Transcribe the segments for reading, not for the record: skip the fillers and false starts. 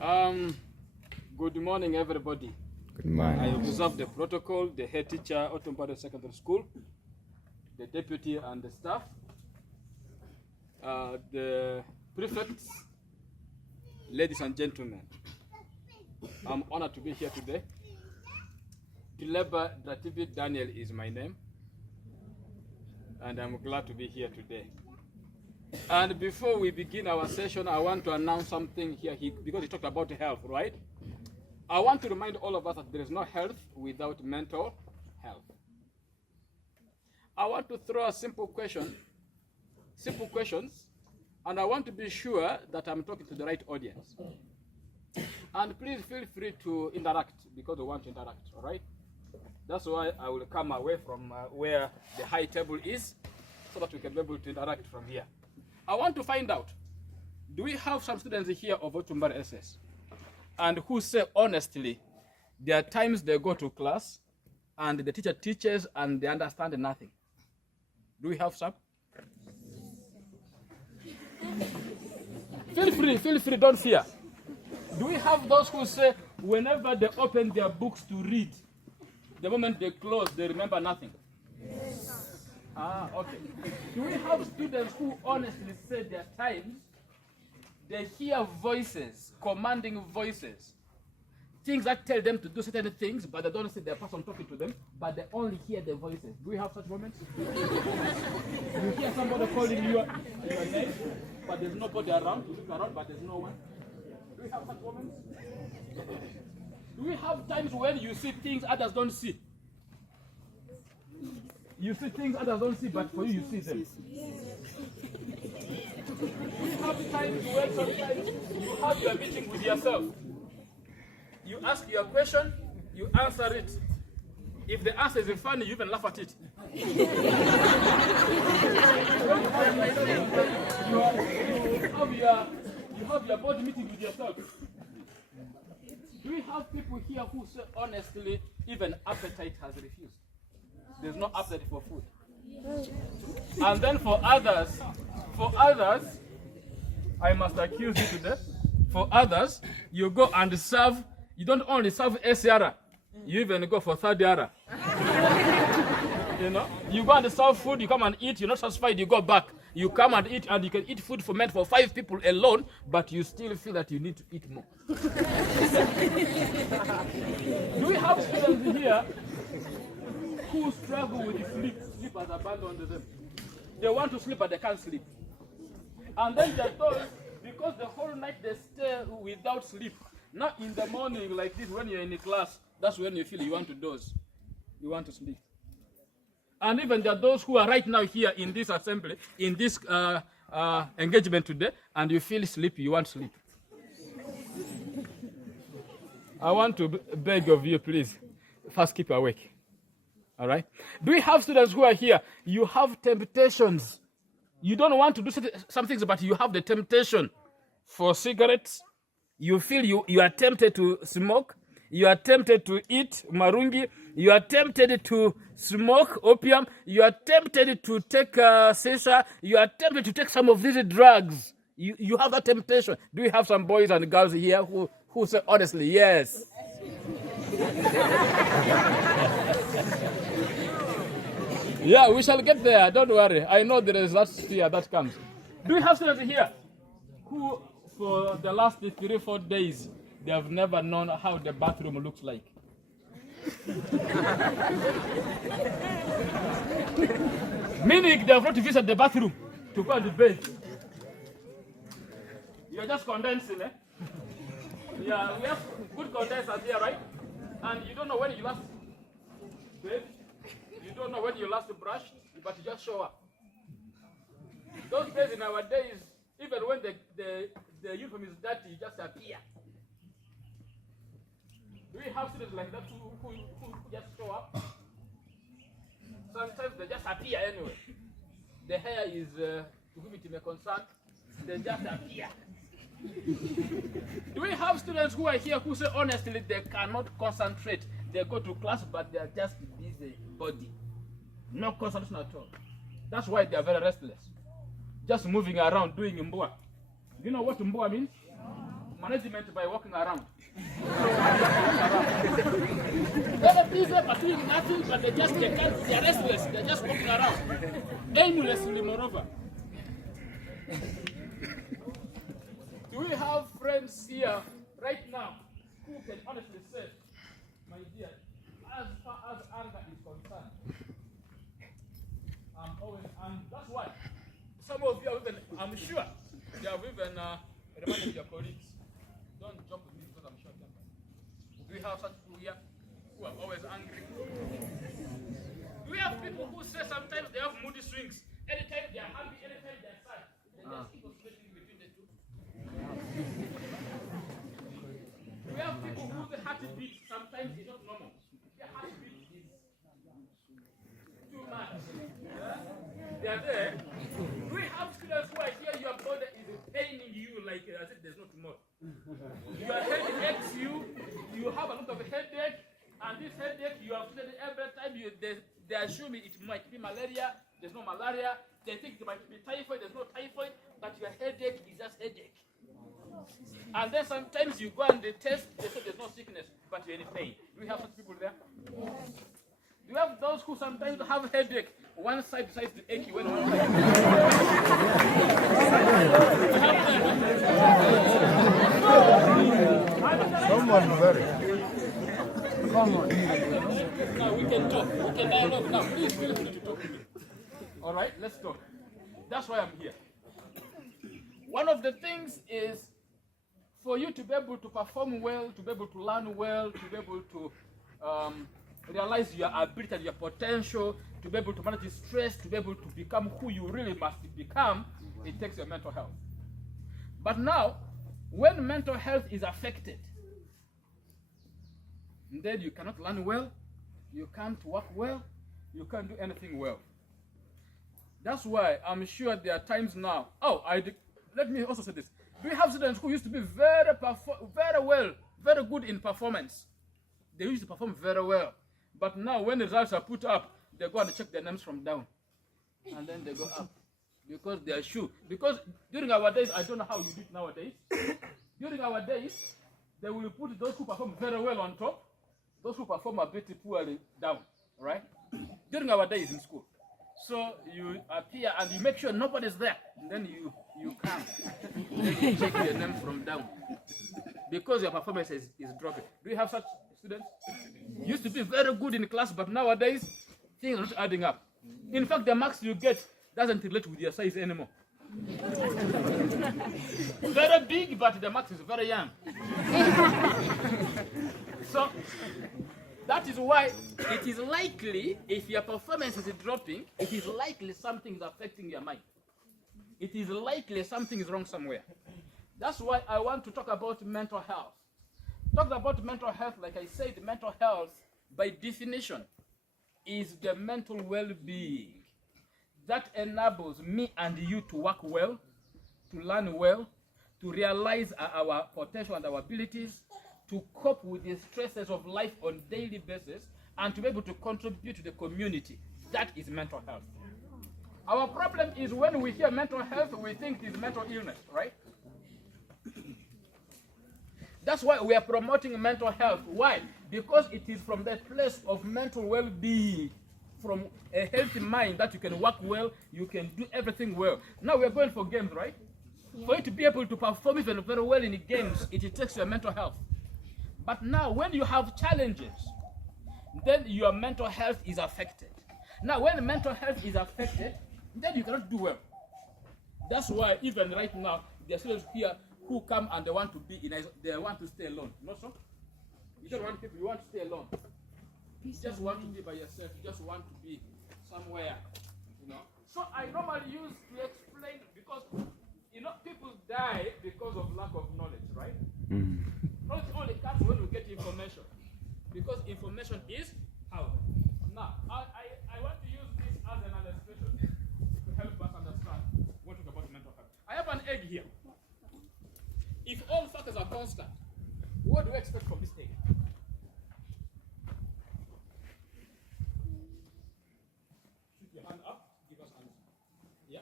Good morning, everybody. Good morning. I observe the protocol, the head teacher, Otumbari Secondary School, the deputy and the staff, the prefects, ladies and gentlemen. I'm honored to be here today. Dileba Drativi Daniel is my name, and I'm glad to be here today. And before we begin our session, I want to announce something here because he talked about health, right? I want to remind all of us that there is no health without mental health. I want to throw a simple questions, and I want to be sure that I'm talking to the right audience. And please feel free to interact because we want to interact, all right? That's why I will come away from where the high table is so that we can be able to interact from here. I want to find out, do we have some students here of Otumbari SS and who say honestly, there are times they go to class and the teacher teaches and they understand nothing? Do we have some? Feel free, don't fear. Do we have those who say whenever they open their books to read, the moment they close, they remember nothing? Yes. Okay. Do we have students who honestly say there are times they hear voices, commanding voices, things that tell them to do certain things, but they don't see the person talking to them, but they only hear the voices? Do we have such moments? You hear somebody calling you your name, but there's nobody around. You look around, but there's no one. Do we have such moments? Do we have times when you see things others don't see? You see things others don't see, but for you, you see them. We have times when sometimes you have your meeting with yourself. You ask your question, you answer it. If the answer is funny, you even laugh at it. You have your board meeting with yourself. Do we have people here who say honestly, even appetite has refused? There's no appetite for food. And then for others, I must accuse you today. For others, you go and serve, you don't only serve SR, you even go for third era. You know, you go and serve food, you come and eat, you're not satisfied, you go back. You come and eat, and you can eat food meant for 5 people alone, but you still feel that you need to eat more. Do we have students here who struggle with sleep? Sleep has abandoned them. They want to sleep, but they can't sleep. And then they're told, because the whole night they stay without sleep. Now in the morning like this, when you're in the class, that's when you feel you want to doze. You want to sleep. And even there are those who are right now here in this assembly, in this engagement today, and you feel sleepy, you want sleep. I want to beg of you, please, first keep awake. All right? Do we have students who are here? You have temptations. You don't want to do some things, but you have the temptation for cigarettes. You feel you are tempted to smoke. You are tempted to eat marungi. You are tempted to smoke opium. You are tempted to take shisha. You are tempted to take some of these drugs. You have that temptation. Do we have some boys and girls here who say honestly, yes? Yeah, we shall get there. Don't worry. I know there is that fear that comes. Do we have students here who, for the last 3-4 days, they have never known how the bathroom looks like? Meaning they have not visited the bathroom to go and bathe. You're just condensing, eh? Yeah, we have good condensers here, right? And you don't know when you last bathed. You don't know when you last brushed, but you just show up. Those days in our days, even when the uniform is dirty, you just appear. Do we have students like that who just show up? Sometimes they just appear anyway. The hair is, to whom it may concern, they just appear. Do we have students who are here who say honestly they cannot concentrate? They go to class, but they are just busy body. No concentration at all. That's why they are very restless. Just moving around doing mbua. Do you know what mbua means? management by walking around. They're busy but doing nothing, but they're restless, they're just walking around. Aimlessly, moreover. Do we have friends here right now who can honestly say, my dear, as far as anger is concerned, and that's why some of you have even, I'm sure, they have even reminded your colleagues, don't joke with me because I'm short tempered. Do we have such people here who are always angry? Do we have people who say sometimes they have moody swings? Anytime they are happy, anytime they are sad, they just keep oscillating between the two? Do we have people who the heartbeat sometimes is not normal? Their heartbeat is too much. They are there. Do we have students who are here, your body is paining you like as if there's no tomorrow? Your head aches you, you have a lot of headache, and this headache you have said every time they assume it might be malaria, there's no malaria, they think it might be typhoid, there's no typhoid, but your headache is just headache. And then sometimes you go and they test, they say there's no sickness, but you're in pain. Do we have such people there? Do you have those who sometimes have headache? One side decides to ache you when one side. Someone very. Come on. Now we can talk. We can dialogue now. Please feel free to talk to me. All right, let's talk. That's why I'm here. One of the things is for you to be able to perform well, to be able to learn well, to be able to realize your ability and your potential, to be able to manage stress, to be able to become who you really must become, it takes your mental health. But now, when mental health is affected, then you cannot learn well, you can't work well, you can't do anything well. That's why I'm sure there are times now. Let me also say this. We have students who used to be very good in performance. They used to perform very well. But now when the results are put up, they go and check their names from down. And then they go up. Because they are sure. Because during our days, I don't know how you do it nowadays. During our days, they will put those who perform very well on top, those who perform a bit poorly down. Right? During our days in school. So you appear and you make sure nobody's there. And then you come. Then you check your name from down. Because your performance is dropping. Do you have such students? Used to be very good in class, but nowadays things are not adding up. In fact, the marks you get doesn't relate with your size anymore. Very big, but the marks is very young. So that is why it is likely, if your performance is dropping, it is likely something is affecting your mind. It is likely something is wrong somewhere. That's why I want to talk about mental health. Talking about mental health, like I said, mental health, by definition, is the mental well-being that enables me and you to work well, to learn well, to realize our potential and our abilities, to cope with the stresses of life on a daily basis, and to be able to contribute to the community. That is mental health. Our problem is when we hear mental health, we think it is mental illness, right? That's why we are promoting mental health. Why? Because it is from that place of mental well-being, from a healthy mind that you can work well, you can do everything well. Now we are going for games, right? Yeah. For you to be able to perform even very well in the games, it takes your mental health. But now when you have challenges, then your mental health is affected. Now when mental health is affected, then you cannot do well. That's why even right now, there are students here who come and they want to be in, they want to stay alone. No, so? You don't want people, you want to stay alone. You just want to be by yourself, you just want to be somewhere, you know. So I normally use to explain, because, you know, people die because of lack of knowledge, right? Knowledge only comes when we get information, because information is power. Now, I want to use this as an illustration to help us understand what we talk about mental health. I have an egg here. If all factors are constant, what do we expect from this egg? Shoot your hand up, give us answer. Yeah?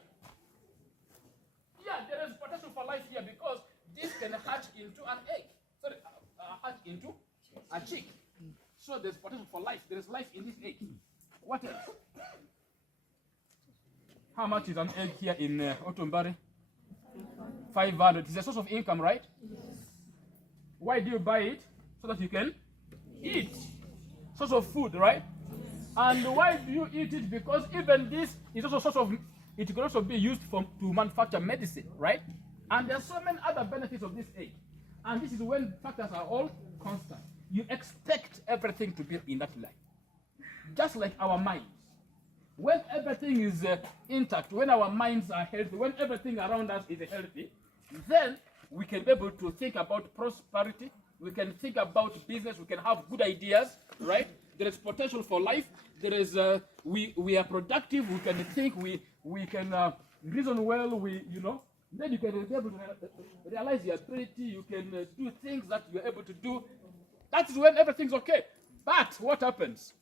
Yeah, there is potential for life here because this can hatch into an egg. Sorry, hatch into a chick. So there's potential for life. There is life in this egg. What else? How much is an egg here in Otumbari? 500. It's a source of income, right? Yes. Why do you buy it? So that you can eat. Source of food, right? And why do you eat it? Because even this is also a source of, it can also be used to manufacture medicine, right? And there are so many other benefits of this egg. And this is when factors are all constant. You expect everything to be in that line. Just like our minds. When everything is intact, when our minds are healthy, when everything around us is healthy, then we can be able to think about prosperity, we can think about business, we can have good ideas, right? There is potential for life. There is we are productive. We can think. We can reason well. Then you can be able to realize your ability. You can do things that you are able to do. That's when everything's okay. But what happens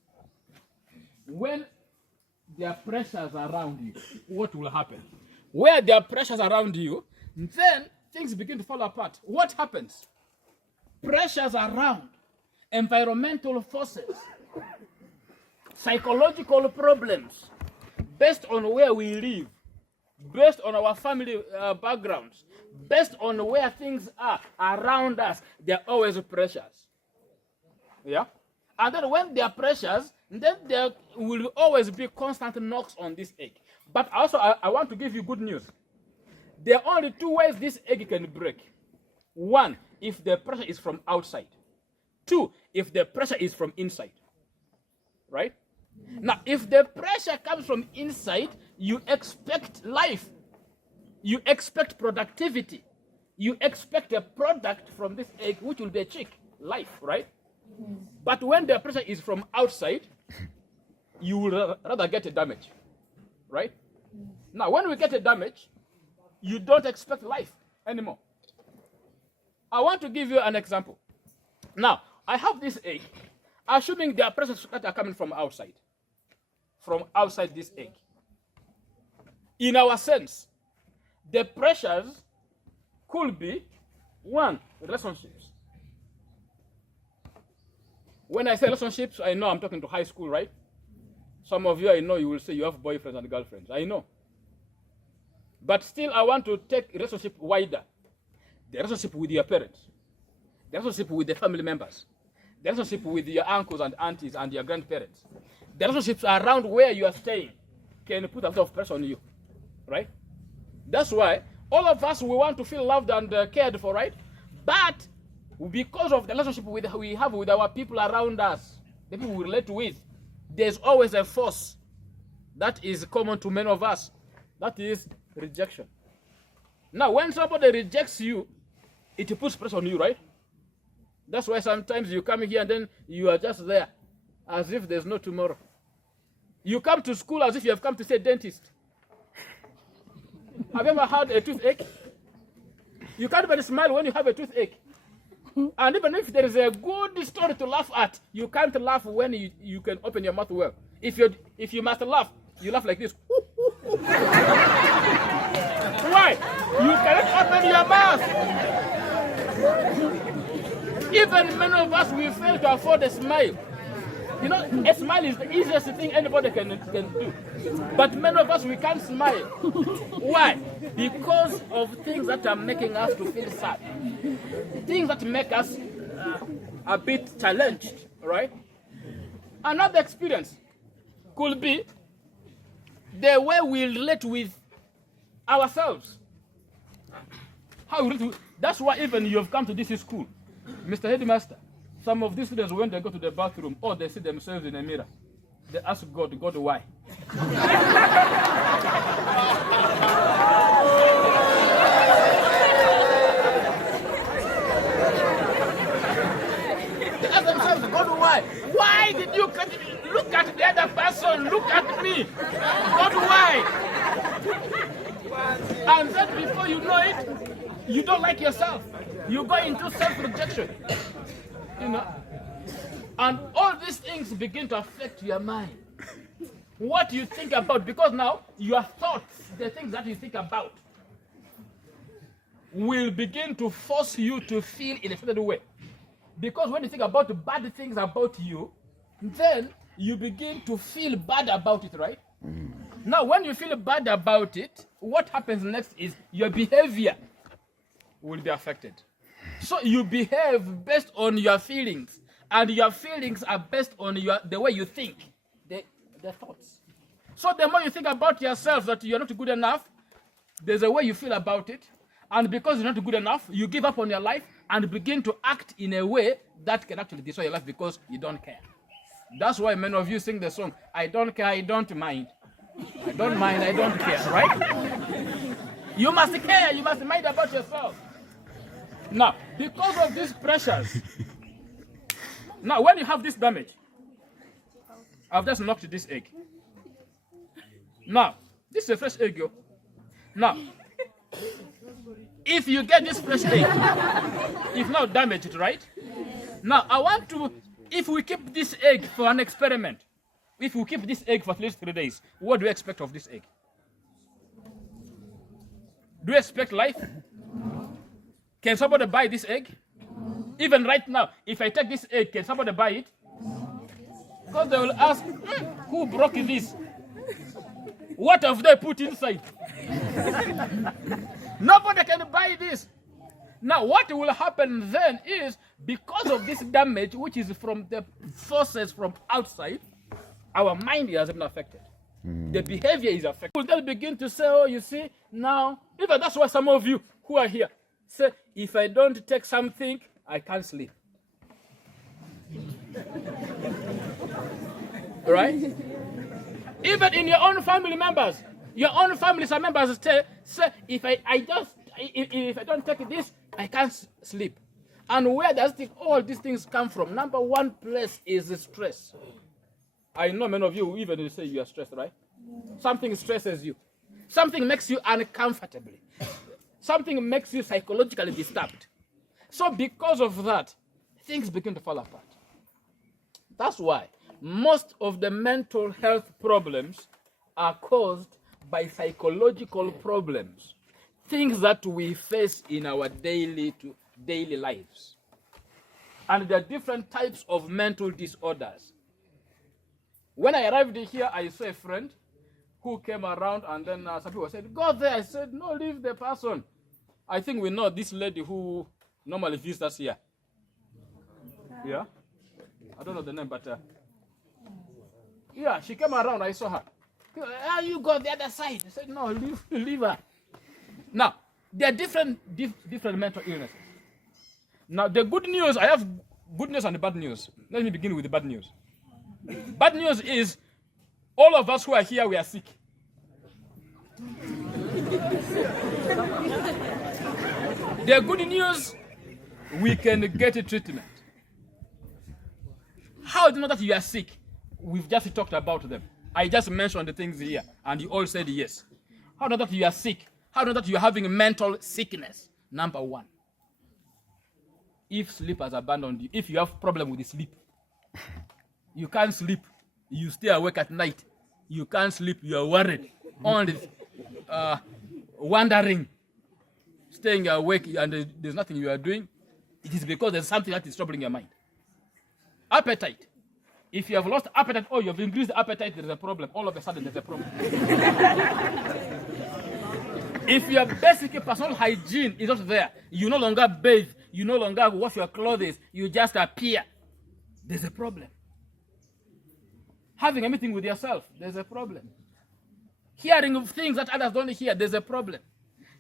when there are pressures around you? What will happen? Where there are pressures around you, then things begin to fall apart. What happens? Pressures around, environmental forces, psychological problems, based on where we live, based on our family backgrounds, based on where things are around us, there are always pressures. Yeah? And then when there are pressures, then there will always be constant knocks on this egg. But also, I want to give you good news. There are only two ways this egg can break. One, if the pressure is from outside. Two, if the pressure is from inside. Right? Now, if the pressure comes from inside, you expect life. You expect productivity. You expect a product from this egg, which will be a chick, life, right? But when the pressure is from outside, you will rather get a damage, right? Now, when we get a damage, you don't expect life anymore. I want to give you an example. Now, I have this egg, assuming there are pressures that are coming from outside this egg. In our sense, the pressures could be, one, relationships. When I say relationships, I know I'm talking to high school, right? Some of you, I know you will say you have boyfriends and girlfriends. I know. But still, I want to take relationship wider. The relationship with your parents. The relationship with the family members. The relationship with your uncles and aunties and your grandparents. The relationships around where you are staying can put a lot of pressure on you, right? That's why all of us, we want to feel loved and cared for, right? But because of the relationship we have with our people around us, the people we relate with, there's always a force that is common to many of us. That is rejection. Now, when somebody rejects you, it puts pressure on you, right? That's why sometimes you come here and then you are just there as if there's no tomorrow. You come to school as if you have come to see a dentist. Have you ever had a toothache? You can't even smile when you have a toothache. And even if there is a good story to laugh at, you can't laugh when you can open your mouth well. If you must laugh, you laugh like this. Why? You cannot open your mouth. Even many of us, we fail to afford a smile. You know, a smile is the easiest thing anybody can do. But many of us, we can't smile. Why? Because of things that are making us to feel sad. Things that make us a bit challenged, right? Another experience could be the way we relate with ourselves. How we relate that's why even you have come to this school, Mr. Headmaster. Some of these students, when they go to the bathroom or they see themselves in a mirror, they ask God, why? They ask themselves, God, why? Why did you look at the other person? Look at me. God, why? And then before you know it, you don't like yourself. You go into self-rejection. You know, and all these things begin to affect your mind. What you think about, because now your thoughts, the things that you think about, will begin to force you to feel in a certain way. Because when you think about the bad things about you, then you begin to feel bad about it, right? Now, when you feel bad about it, what happens next is your behavior will be affected. So you behave based on your feelings, and your feelings are based on the way you think, the thoughts. So the more you think about yourself that you're not good enough, there's a way you feel about it, and because you're not good enough, you give up on your life and begin to act in a way that can actually destroy your life because you don't care. That's why many of you sing the song, I don't care, I don't mind. I don't mind, I don't care, right? You must care, you must mind about yourself. Now, because of these pressures, now when you have this damage, I've just knocked this egg. Now, this is a fresh egg, yo. Now, if you get this fresh egg, if not damaged, right? Now, I want to, if we keep this egg for an experiment, if we keep this egg for at least 3 days, what do you expect of this egg? Do you expect life? Can somebody buy this egg? Even right now, if I take this egg, can somebody buy it? Because they will ask, who broke this? What have they put inside? Nobody can buy this. Now, what will happen then is, because of this damage, which is from the forces from outside, our mind has been affected. The behavior is affected. We'll then begin to say, oh, you see, now, even that's why some of you who are here say, if I don't take something, I can't sleep. Right? Even in your own family members, say, if I don't take this, I can't sleep. And where does all these things come from? Number one place is stress. I know many of you even say you are stressed, right? Something stresses you. Something makes you uncomfortable. Something makes you psychologically disturbed. So because of that, things begin to fall apart. That's why most of the mental health problems are caused by psychological problems. Things that we face in our daily lives. And there are different types of mental disorders. When I arrived here, I saw a friend who came around, and then some people said, go there. I said, no, leave the person. I think we know this lady who normally visits us here. Yeah? I don't know the name, but yeah, she came around. I saw her. You go the other side. I said, no, leave her. Now, there are different mental illnesses. Now, the good news, I have good news and the bad news. Let me begin with the bad news. Bad news is, all of us who are here, we are sick. The good news, we can get a treatment. How do you know that you are sick? We've just talked about them. I just mentioned the things here, and you all said yes. How do you know that you are sick? How do you know that you are having mental sickness? Number one, if sleep has abandoned you, if you have problem with the sleep, you can't sleep, you stay awake at night, you can't sleep, you are worried, only wandering, staying awake, and there's nothing you are doing, it is because there's something that is troubling your mind. Appetite. If you have lost appetite or you have increased appetite, there's a problem. All of a sudden, there's a problem. If your basic personal hygiene is not there, you no longer bathe, you no longer wash your clothes, you just appear, there's a problem. Having a meeting with yourself, there's a problem. Hearing of things that others don't hear, there's a problem.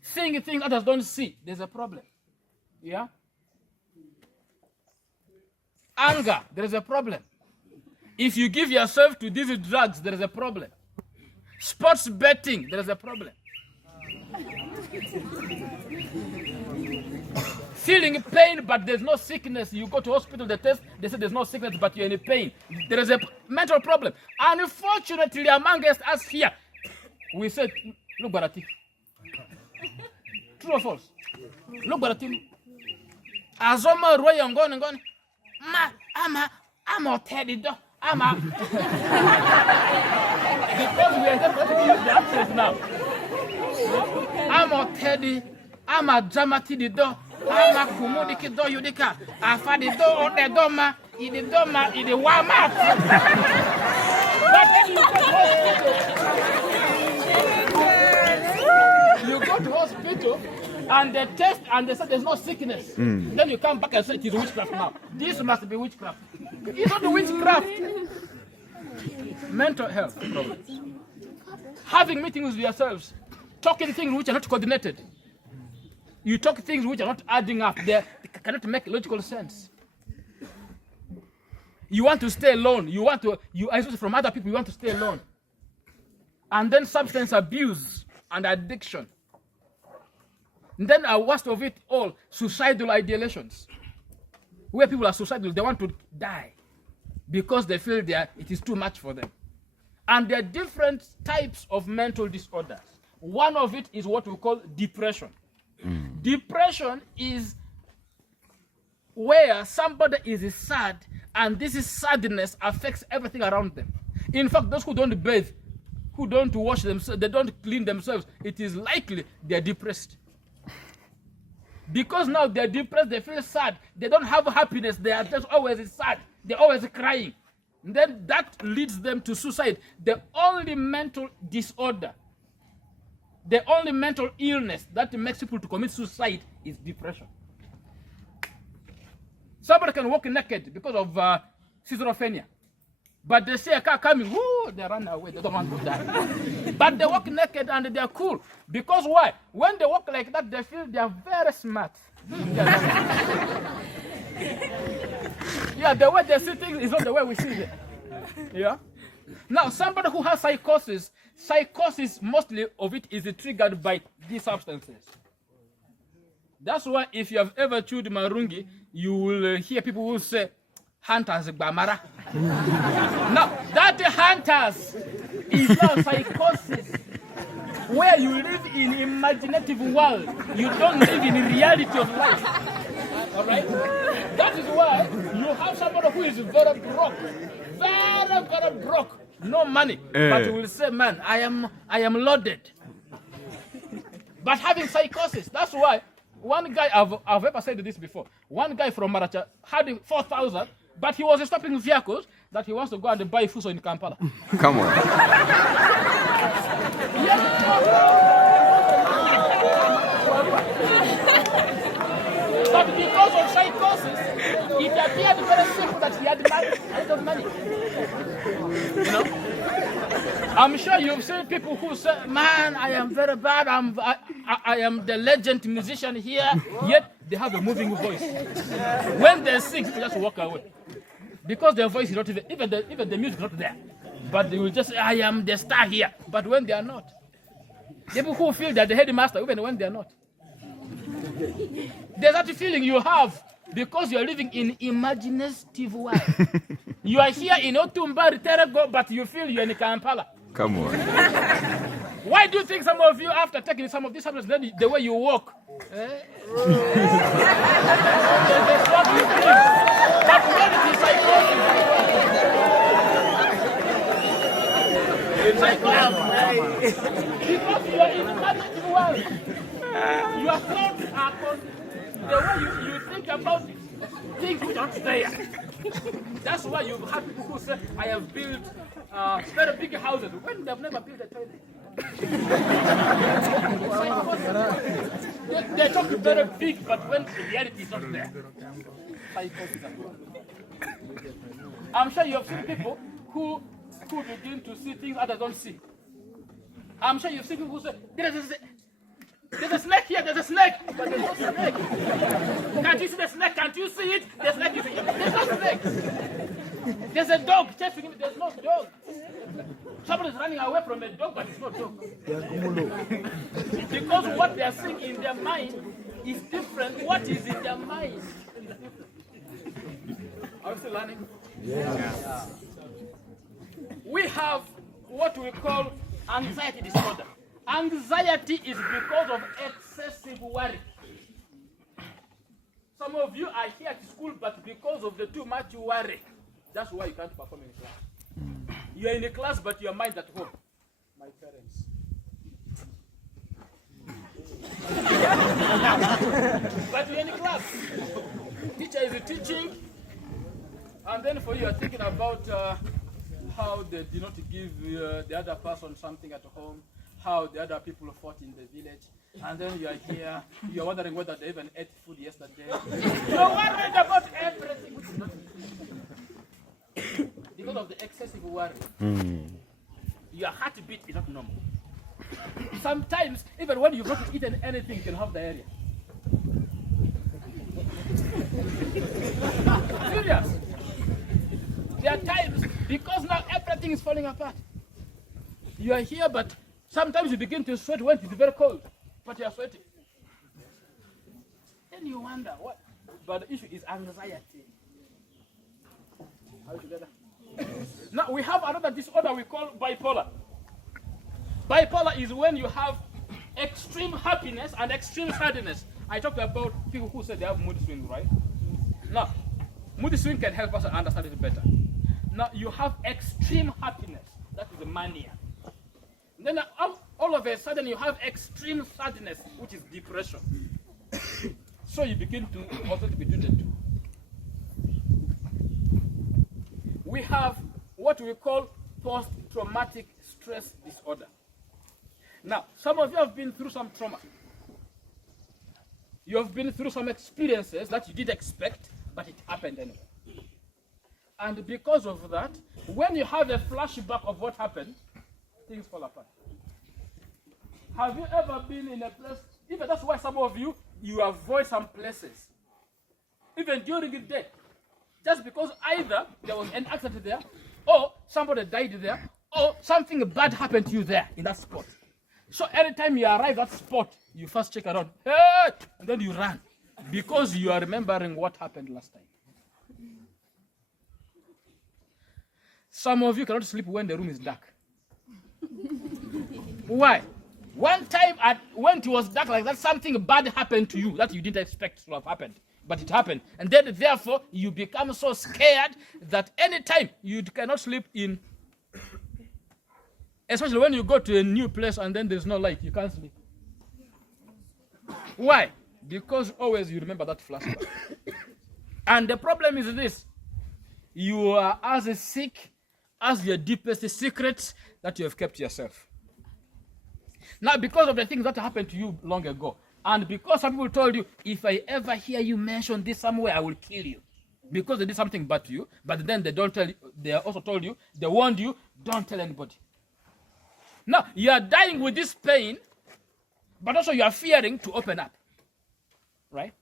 Seeing things others don't see, there's a problem. Yeah? Anger, there is a problem. If you give yourself to these drugs, there is a problem. Sports betting, there is a problem. Feeling pain, but there's no sickness. You go to hospital, they test, they say there's no sickness, but you're in pain. There is a mental problem. Unfortunately, amongst us here, we said, look, Barati. True or false? Look, Barati. Azoma Roy and gone. I'm a Teddy dog. Because we are going to use the access now. I'm a Teddy. ama dramati di do, ama kumudi ki do yudika, afa di do o de doma, idi wama. But then you go to hospital and they test and they say there's no sickness. Then you come back and say it is witchcraft now. This must be witchcraft. It's not witchcraft. Mental health problems. Having meetings with yourselves, talking things which are not coordinated. You talk things which are not adding up. They cannot make logical sense. You want to stay alone. You isolate from other people. You want to stay alone. And then substance abuse and addiction. And then worst of it all, suicidal ideations. Where people are suicidal, they want to die because they feel it is too much for them. And there are different types of mental disorders. One of it is what we call depression. Depression is where somebody is sad and this sadness affects everything around them. In fact, those who don't bathe, who don't wash themselves, they don't clean themselves, it is likely they're depressed. Because now they're depressed, they feel sad, they don't have happiness, they are just always sad, they're always crying. And then that leads them to suicide. The only mental disorder, the only mental illness that makes people to commit suicide is depression. Somebody can walk naked because of schizophrenia. But they see a car coming, whoo, they run away, they don't want to die. But they walk naked and they're cool. Because why? When they walk like that, they feel they're very smart. Yeah, the way they see things is not the way we see them. Yeah? Now, somebody who has psychosis, mostly of it is triggered by these substances. That's why if you have ever chewed marungi, you will hear people who say, hunters bamara. Now, that hunters is now psychosis, where you live in imaginative world. You don't live in reality of life. All right? That is why you have somebody who is very broke, very broke, no money, but you will say, man, I am loaded. But having psychosis, that's why one guy, I've ever said this before, one guy from Maracha had 4,000, but he was stopping vehicles that he wants to go and buy fuso in Kampala. Come on. But because of psychosis, it appeared very simple that he had money, a lot of money. You know? I'm sure you've seen people who say, man, I am very bad, I am the legend musician here, yet they have a moving voice. When they sing, people just walk away. Because their voice is not even the music is not there. But they will just say, I am the star here. But when they are not. People who feel they're the headmaster, even when they are not. There's that feeling you have because you're living in imaginative world. You are here in Otumbari, Terego, but you feel you're in Kampala. Come on. Why do you think some of you, after taking some of these substances, then the way you walk, but when it is psychosis, because you are in imaginative world, your thoughts are the way you think about it, things which are not there. That's why you've had people who say, I have built very big houses when they've never built a toilet. They talk very big, but when the reality is not there. I'm sure you have seen people who begin to see things others don't see. I'm sure you've seen people who say, there's a snake here, there's a snake, but there's no snake. Can't you see the snake? Can't you see it? The snake is here. There's no snake. There's a dog chasing him, there's no dog. Somebody's running away from a dog, but it's not a dog. Because what they are seeing in their mind is different. What is in their mind is different. Are we still learning? Yeah. We have what we call anxiety disorder. Anxiety is because of excessive worry. Some of you are here at school, but because of the too much worry, that's why you can't perform in class. You are in a class, but your mind at home. My parents. But you're in class. Teacher is teaching, and then for you are thinking about how they did not give the other person something at home, how the other people fought in the village, and then you are here, you are wondering whether they even ate food yesterday. You are worried about everything, which is not because of the excessive worry. Your heartbeat is not normal. Sometimes, even when you've not eaten anything, you can have diarrhea. Serious. There are times, because now everything is falling apart. You are here, but sometimes you begin to sweat when it's very cold, but you are sweating. Then you wonder what. But the issue is anxiety. Are we together? Now we have another disorder we call bipolar. Bipolar is when you have extreme happiness and extreme sadness. I talked about people who say they have mood swings, right? Now, mood swing can help us understand it better. Now, you have extreme happiness. That is mania. Then all of a sudden you have extreme sadness, which is depression. So you begin to oscillate between the two. We have what we call post-traumatic stress disorder. Now, some of you have been through some trauma. You have been through some experiences that you didn't expect, but it happened anyway. And because of that, when you have a flashback of what happened, things fall apart. Have you ever been in a place, even that's why some of you avoid some places, even during the day, just because either there was an accident there, or somebody died there, or something bad happened to you there in that spot. So anytime you arrive at that spot, you first check around, hey! And then you run, because you are remembering what happened last time. Some of you cannot sleep when the room is dark. Why? One time when it was dark like that, something bad happened to you that you didn't expect to have happened. But it happened. And then therefore, you become so scared that anytime you cannot sleep in, especially when you go to a new place and then there's no light, you can't sleep. Why? Because always you remember that flashback. And the problem is this. You are as sick as your deepest secrets that you have kept yourself. Now, because of the things that happened to you long ago, and because some people told you, if I ever hear you mention this somewhere, I will kill you. Because they did something bad to you, but then they don't tell you, they also told you, they warned you, don't tell anybody. Now, you are dying with this pain, but also you are fearing to open up. Right?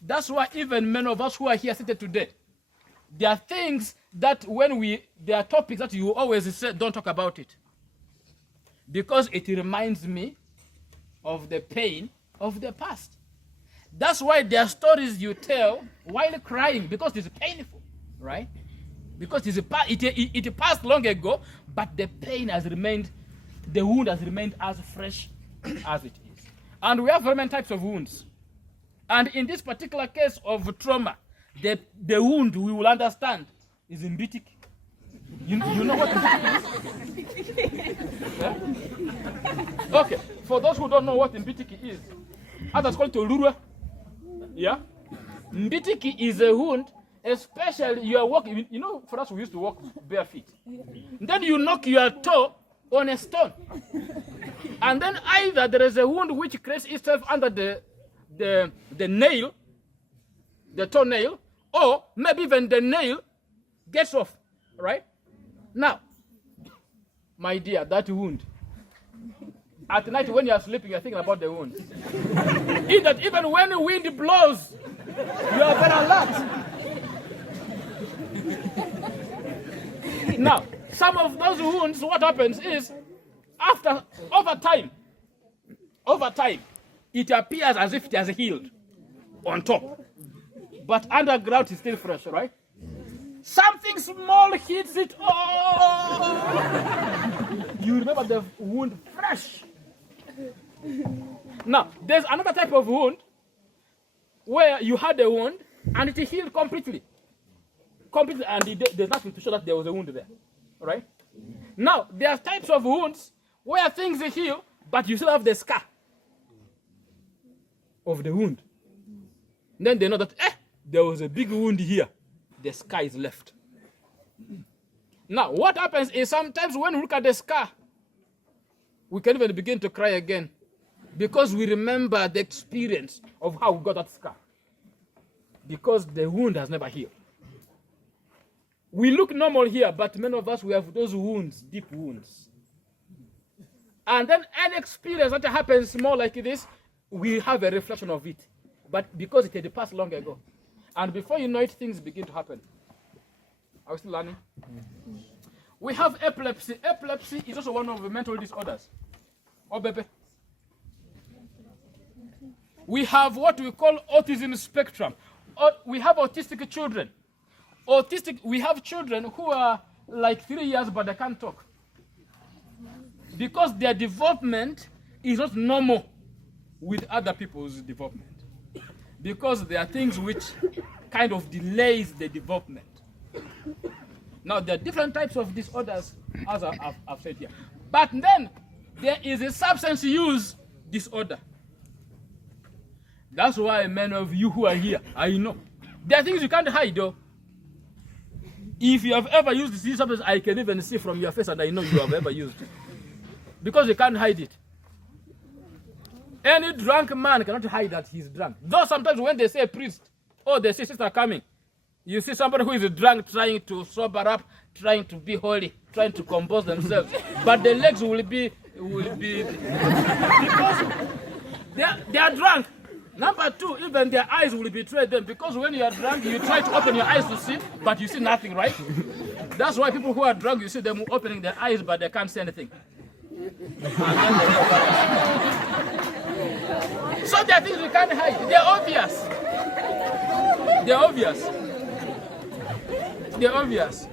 That's why even many of us who are here seated today, there are things that there are topics that you always say, don't talk about it. Because it reminds me of the pain of the past. That's why there are stories you tell while crying, because it's painful, right? Because it passed long ago, but the pain has remained, the wound has remained as fresh as it is. And we have very many types of wounds. And in this particular case of trauma, the wound we will understand is in Bitik. You know what Mbitiki is? Yeah? Okay, for those who don't know what Mbitiki is, others call it Olurua. Yeah? Mbitiki is a wound, especially you are walking, you know, for us we used to walk bare feet. Then you knock your toe on a stone. And then either there is a wound which creates itself under the nail, the toenail, or maybe even the nail gets off, right? Now, my dear, that wound. At night when you are sleeping, you are thinking about the wound. Even when the wind blows, you are very alert. Now, some of those wounds, what happens is, over time, it appears as if it has healed on top. But underground is still fresh, right? Something small hits it. Oh! You remember the wound fresh. Now, there's another type of wound where you had a wound and it healed completely. And there's nothing to show that there was a wound there. Right? Now, there are types of wounds where things heal, but you still have the scar. of the wound. Then they know that, there was a big wound here. The scar is left. Now, what happens is sometimes when we look at the scar, we can even begin to cry again because we remember the experience of how we got that scar. Because the wound has never healed. We look normal here, but many of us, we have those wounds, deep wounds. And then any experience that happens more like this, we have a reflection of it. But because it had passed long ago. And before you know it, things begin to happen. Are we still learning? We have epilepsy. Epilepsy is also one of the mental disorders. Oh, baby. We have what we call autism spectrum. We have autistic children. We have children who are like 3 years, but they can't talk. Because their development is not normal with other people's development. Because there are things which kind of delays the development. Now, there are different types of disorders, as I've said here. But then, there is a substance use disorder. That's why many of you who are here, I know. There are things you can't hide, though. If you have ever used this substance, I can even see from your face, and I know you have ever used it. Because you can't hide it. Any drunk man cannot hide that he's drunk. Though sometimes when they say priest, or they say sister coming, you see somebody who is drunk trying to sober up, trying to be holy, trying to compose themselves. But the legs will be because they are drunk. Number two, even their eyes will betray them, because when you are drunk, you try to open your eyes to see, but you see nothing, right? That's why people who are drunk, you see them opening their eyes, but they can't see anything. So there are things we can't hide. They're obvious. They're obvious. They're obvious.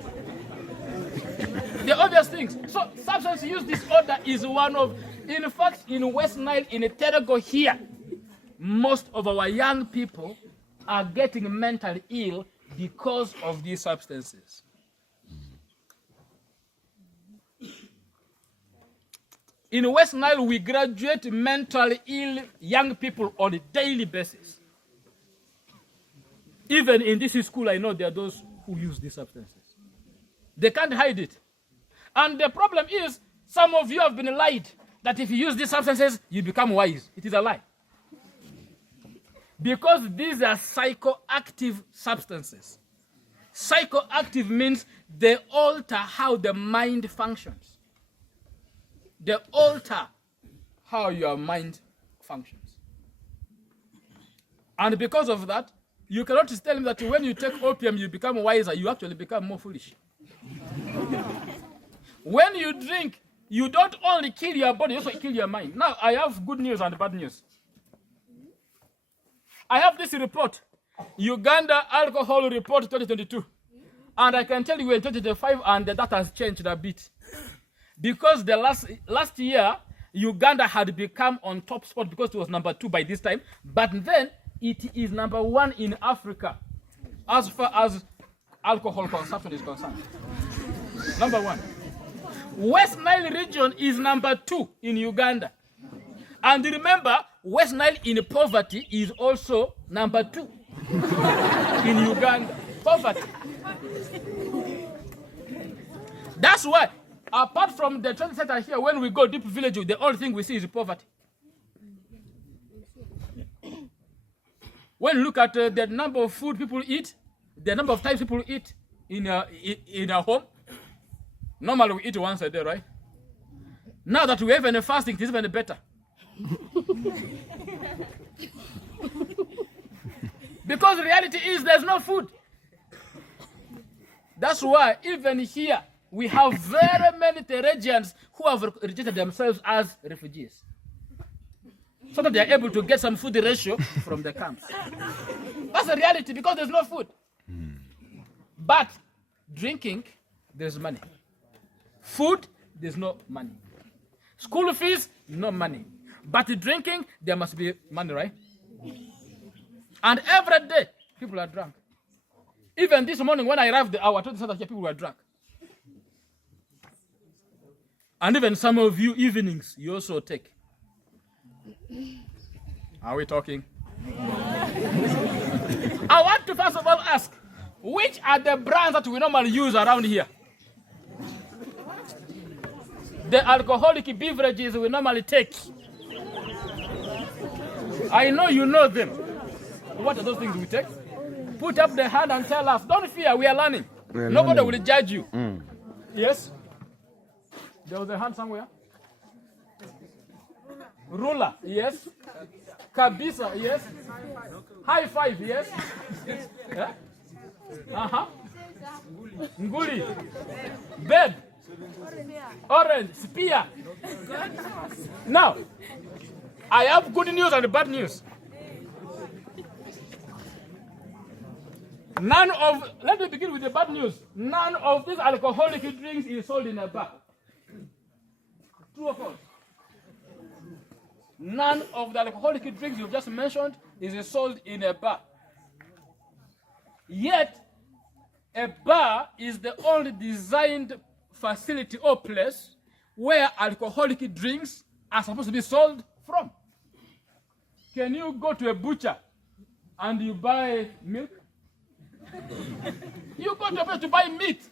They're obvious things. So substance use disorder is one of, in fact, in West Nile, in Terego here, most of our young people are getting mentally ill because of these substances. In West Nile, we graduate mentally ill young people on a daily basis. Even in this school, I know there are those who use these substances. They can't hide it. And the problem is, some of you have been lied that if you use these substances, you become wise. It is a lie. Because these are psychoactive substances. Psychoactive means they alter how the mind functions. They alter how your mind functions. And because of that, you cannot tell me that when you take opium, you become wiser. You actually become more foolish. When you drink, you don't only kill your body, you also kill your mind. Now, I have good news and bad news. I have this report, Uganda Alcohol Report 2022. And I can tell you in 2025, and that has changed a bit. Because the last year, Uganda had become on top spot because it was number 2 by this time. But then, it is number 1 in Africa as far as alcohol consumption is concerned. Number 1. West Nile region is number 2 in Uganda. And remember, West Nile in poverty is also number 2 in Uganda. Poverty. That's why, apart from the trade center here, when we go deep village, the only thing we see is poverty. When you look at the number of food people eat, the number of times people eat in a home, normally we eat once a day, right? Now that we have a fasting, it is even better. Because the reality is there's no food. That's why even here we have very many Teregians who have registered themselves as refugees, so that they are able to get some food ratio from the camps. That's the reality, because there's no food. But drinking, there's money. Food, there's no money. School fees, no money. But drinking, there must be money, right? And every day, people are drunk. Even this morning when I arrived, I told the that people were drunk. And even some of you evenings, you also take. Are we talking? I want to first of all ask, which are the brands that we normally use around here? The alcoholic beverages we normally take. I know you know them. What are those things we take? Put up the hand and tell us. Don't fear, we are learning. Nobody will judge you. Yes? There was a hand somewhere. Ruler, yes. Kabisa, yes. High five, yes. Yeah? Nguli. Bed. Orange. Spear. Now, I have good news and bad news. Let me begin with the bad news. None of these alcoholic drinks is sold in a bar. True or false? None of the alcoholic drinks you've just mentioned is sold in a bar. Yet, a bar is the only designed facility or place where alcoholic drinks are supposed to be sold from. Can you go to a butcher and you buy milk? You go to a place to buy meat.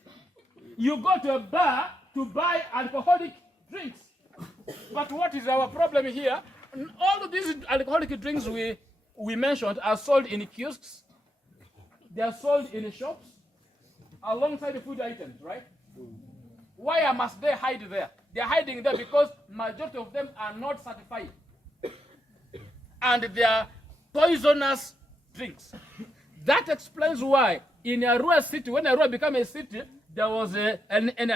You go to a bar to buy alcoholic drinks. But what is our problem here? All of these alcoholic drinks we mentioned are sold in kiosks. They are sold in shops alongside the food items, right? Why must they hide there? They are hiding there because majority of them are not certified. And they are poisonous drinks. That explains why in Arua city, when Arua became a city, there was an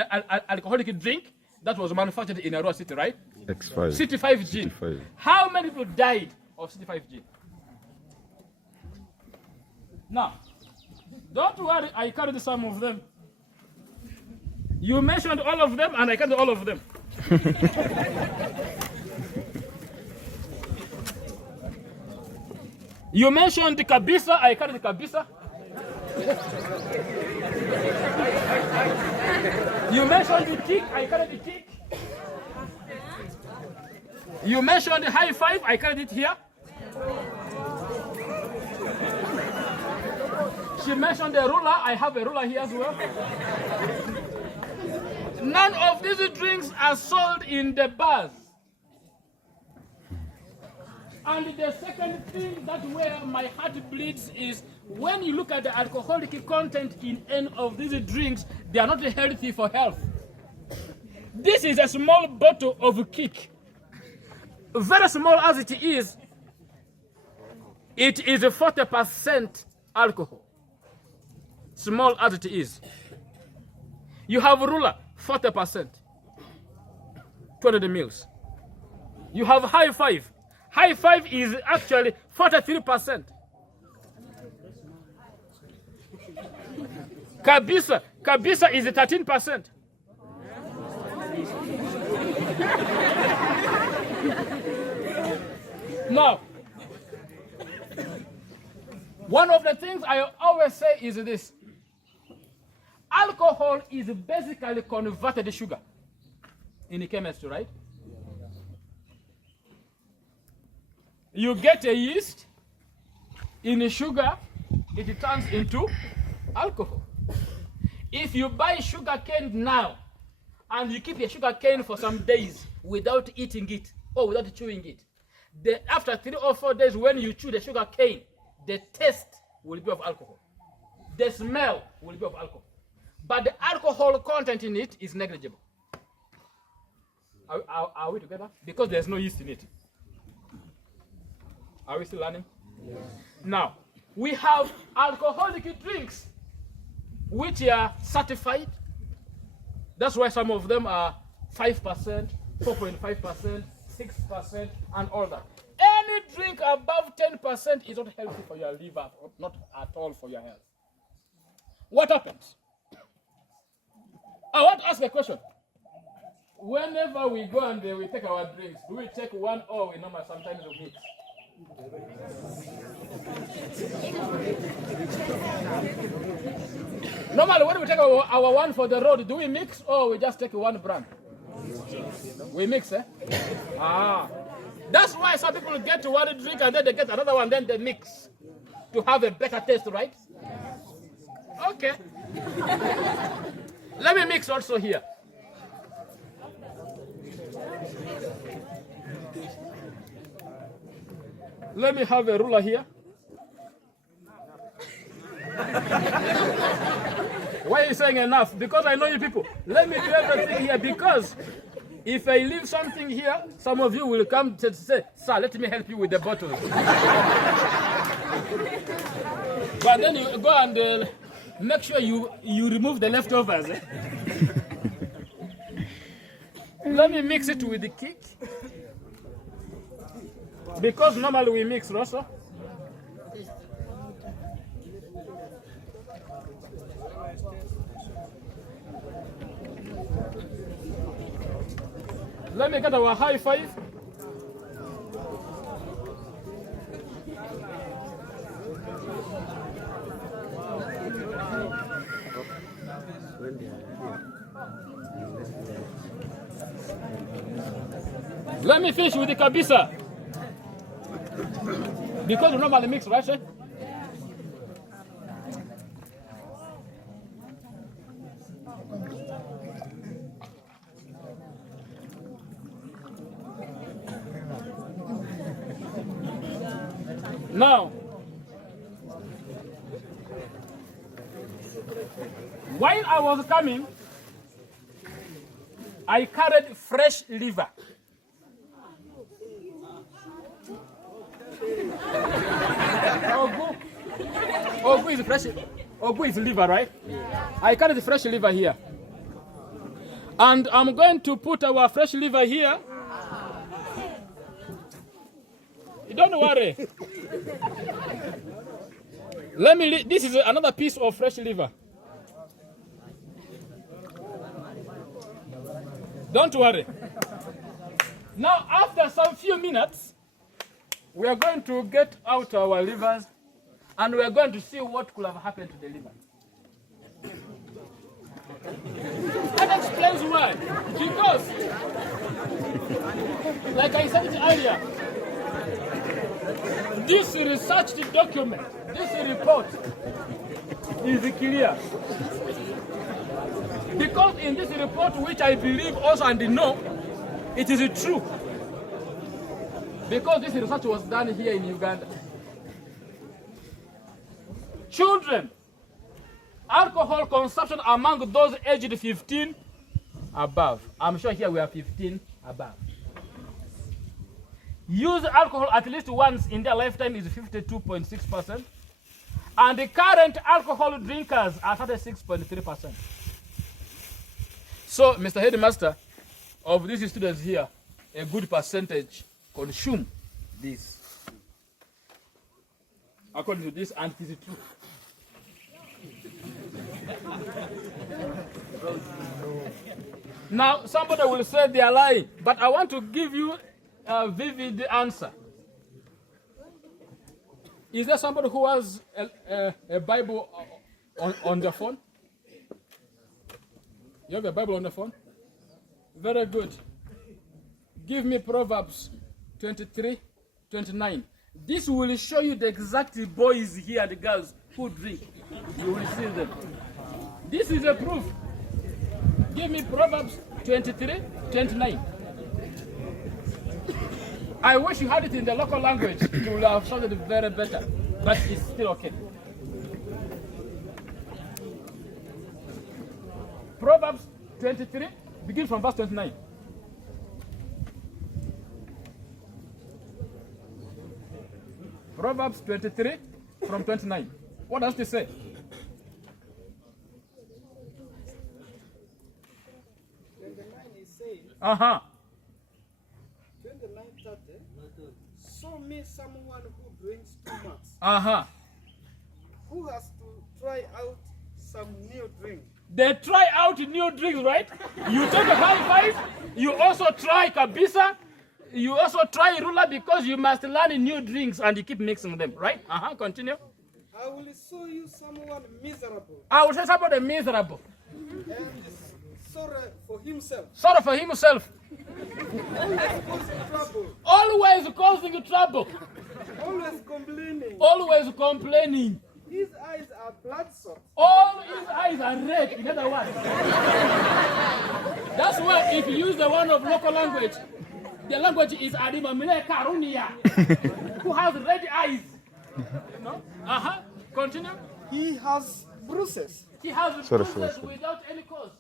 alcoholic drink that was manufactured in Arua city, right? X5. City 5G. C5. How many people died of City 5G? Now, don't worry, I carried some of them. You mentioned all of them, and I carried all of them. You mentioned the Kabisa, I carried the Kabisa. You mentioned the tick, I carried the tick. You mentioned the high five, I carried it here. She mentioned the ruler, I have a ruler here as well. None of these drinks are sold in the bars. And the second thing that where my heart bleeds is when you look at the alcoholic content in any of these drinks, they are not healthy for health. This is a small bottle of kick. Very small as it is 40% alcohol. Small as it is. You have ruler, 40%. 200 mils. You have high five. High five is actually 43%. Kabisa is 13%. Now, one of the things I always say is this. Alcohol is basically converted sugar in chemistry, right? You get a yeast in a sugar, it turns into alcohol. If you buy sugar cane now and you keep your sugar cane for some days without eating it or without chewing it, then after 3 or 4 days when you chew the sugar cane, the taste will be of alcohol. The smell will be of alcohol. But the alcohol content in it is negligible. Are we together? Because there's no yeast in it. Are we still learning? Yes. Now, we have alcoholic drinks which are certified. That's why some of them are 5%, 4.5%, 6%, and all that. Any drink above 10% is not healthy for your liver, not at all for your health. What happens? I want to ask a question. Whenever we go and we take our drinks, do we take one or we normally sometimes we mix? Normally when we take our one for the road, do we mix or we just take one brand? We mix, eh? That's why some people get one drink and then they get another one, then they mix to have a better taste, right? Okay. Let me mix also here. Let me have a ruler here. Why are you saying enough? Because I know you people. Let me do everything here, because if I leave something here, some of you will come to say, sir, let me help you with the bottles. But then you go and make sure you remove the leftovers. Let me mix it with the kick. Because normally we mix also. Let me get our high five. Let me finish with the kabisa. Because we normally mix, right? Sir? Now, while I was coming, I carried fresh liver. Ogu is fresh. Ogu is liver, right? I carried fresh liver here. And I'm going to put our fresh liver here. Don't worry. This is another piece of fresh liver. Don't worry. Now, after some few minutes, we are going to get out our livers and we are going to see what could have happened to the liver. That explains why. Because, like I said it earlier, this researched document, this report is clear. Because in this report, which I believe also and know, it is true. Because this research was done here in Uganda. Children, alcohol consumption among those aged 15 above. I'm sure here we are 15 above. Use alcohol at least once in their lifetime is 52.6%. And the current alcohol drinkers are 36.3%. So, Mr. Headmaster, of these students here, a good percentage consume this. According to this, and it is true. Now, somebody will say they are lying, but I want to give you a vivid answer. Is there somebody who has a Bible on the phone? You have a Bible on the phone? Very good. Give me Proverbs 23:29. This will show you the exact boys here, the girls who drink. You will see them. This is a proof. Give me Proverbs 23:29. I wish you had it in the local language. It would have sounded very better. But it's still okay. Proverbs 23, begin from verse 29. Proverbs 23 from 29. What does it say? Uh-huh. 29:30. So may someone who drinks too much, Uh-huh. who has to try out some new drink. They try out new drinks, right? You take a high five, you also try kabisa, you also try ruler because you must learn new drinks and you keep mixing them, right? Uh-huh, continue. I will show you someone miserable I will say somebody miserable. and sorry for himself. Sorry for himself. Always causing trouble. Always complaining. Always complaining. His eyes are bloodshot. All his eyes are red, in other words. That's why if you use the one of local language, the language is Adimamile Karunia, who has red eyes. You know? Continue. He has bruises. He has bruises without any cause.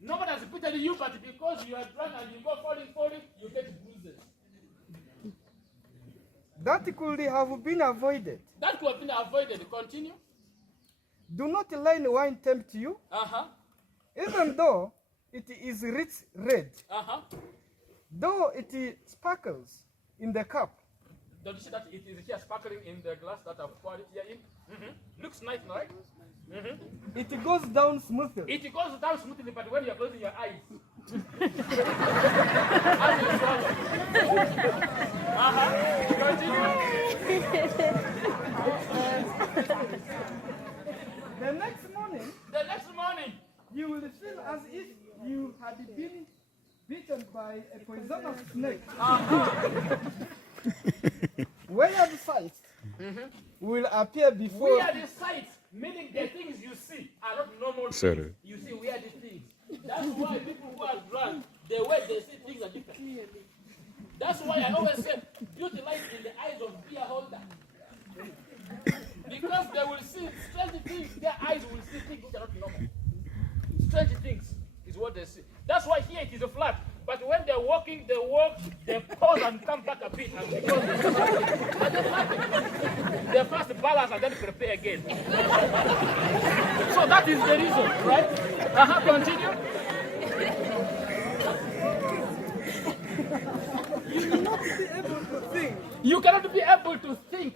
Nobody has beaten you, but because you are drunk and you go falling, you get bruises. That could have been avoided. That could have been avoided. Continue. Do not let wine tempt you, even though it is rich red, though it sparkles in the cup. Don't you see that it is here sparkling in the glass that I've poured it here in? Looks nice, right? It goes down smoothly. It goes down smoothly, but when you're closing your eyes, as you swallow. The next morning, you will feel as if you had been bitten by a poisonous snake. Weird sights will appear before. Weird sights, meaning the things you see are not normal things. You see weird things. That's why people who are drunk, the way they see things are different. That's why I always say, beauty lies in the eyes of beer holder. Because they will see strange things, their eyes will see things which are not normal. Strange things is what they see. That's why here it is a flat. But when they're walking, they walk, they pause and come back a bit. And because they first balance and then prepare again. So that is the reason, right? Continue. You will not be able to think. You cannot be able to think.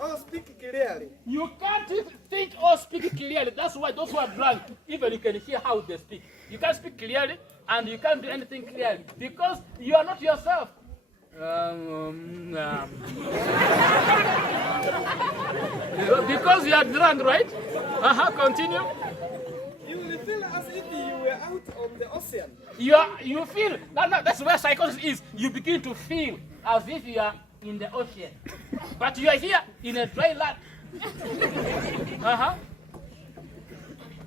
Or speak clearly. You can't think or speak clearly. That's why those who are drunk, even you can hear how they speak. You can't speak clearly and you can't do anything clearly because you are not yourself. Because you are drunk, right? Continue. You will feel as if you were out on the ocean. You feel, that's where psychosis is. You begin to feel as if you are in the ocean. But you are here in a dry land.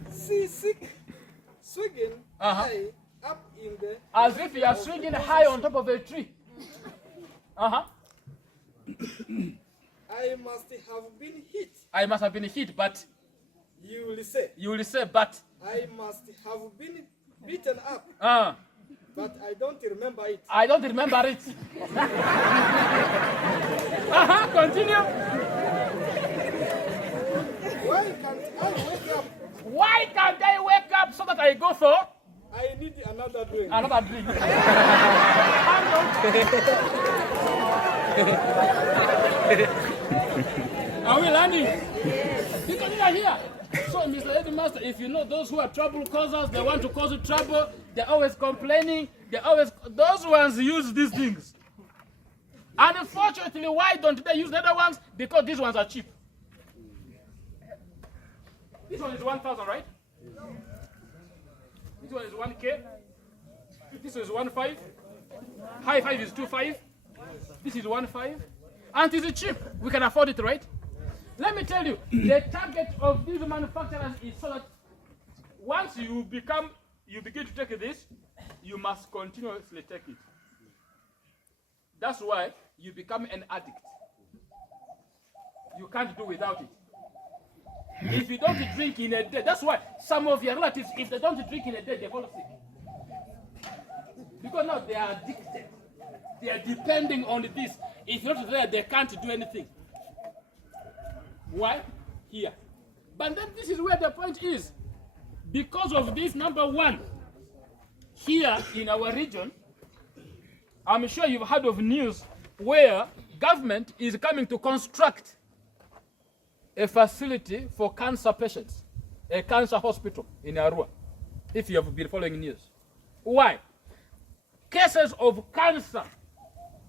See, swinging high up in the... As if you are swinging high on top of a tree. I must have been hit. I must have been hit, but... You will say. You will say, but... I must have been beaten up. But I don't remember it. I don't remember it. Continue. Why can't I wake up? Why can't I wake up so that I go for? I need another drink. Another drink. Are we learning? Because you are here. So, Mr. Headmaster, if you know those who are trouble causers, they want to cause you trouble, they're always complaining, those ones use these things. And unfortunately, why don't they use the other ones? Because these ones are cheap. This one is 1,000, right? This one is 1K. This is 1.5. High five is 2.5. This is 1.5. And it is cheap. We can afford it, right? Let me tell you, the target of these manufacturers is so that once you begin to take this, you must continuously take it. That's why you become an addict. You can't do without it. If you don't drink in a day, that's why some of your relatives, if they don't drink in a day, they fall sick. Because now they are addicted. They are depending on this. If you're not there, they can't do anything. Why? Here. But then this is where the point is. Because of this, number one, here in our region, I'm sure you've heard of news where government is coming to construct a facility for cancer patients, a cancer hospital in Arua, if you have been following news. Why? Cases of cancer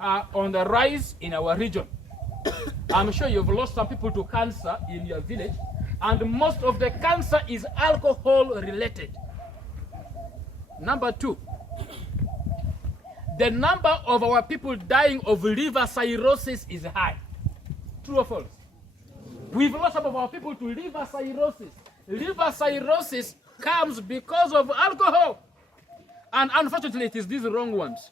are on the rise in our region. I'm sure you've lost some people to cancer in your village, and most of the cancer is alcohol related. Number two, the number of our people dying of liver cirrhosis is high. True or false? We've lost some of our people to liver cirrhosis. Liver cirrhosis comes because of alcohol. And unfortunately, it is these wrong ones.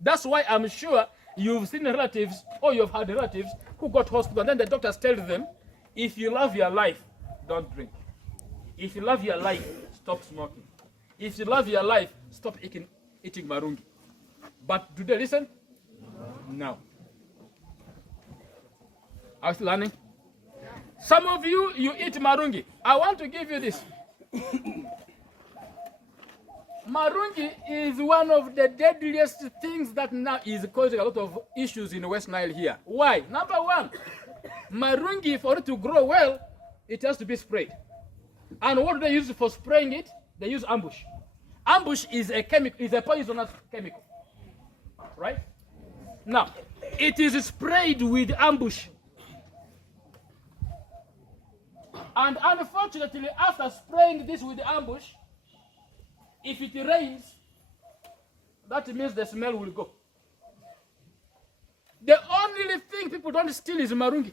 That's why I'm sure you've seen relatives, or you've had relatives who got hospital, and then the doctors tell them, if you love your life, don't drink. If you love your life, stop smoking. If you love your life, stop eating marungi. But do they listen? No. Are you still learning? Some of you eat marungi. I want to give you this. Marungi is one of the deadliest things that now is causing a lot of issues in West Nile here. Why? Number one, marungi, for it to grow well, it has to be sprayed. And what do they use for spraying it? They use ambush. Ambush is a chemical, is a poisonous chemical. Right? Now, it is sprayed with ambush. And unfortunately, after spraying this with ambush, if it rains, that means the smell will go. The only thing people don't steal is marungi.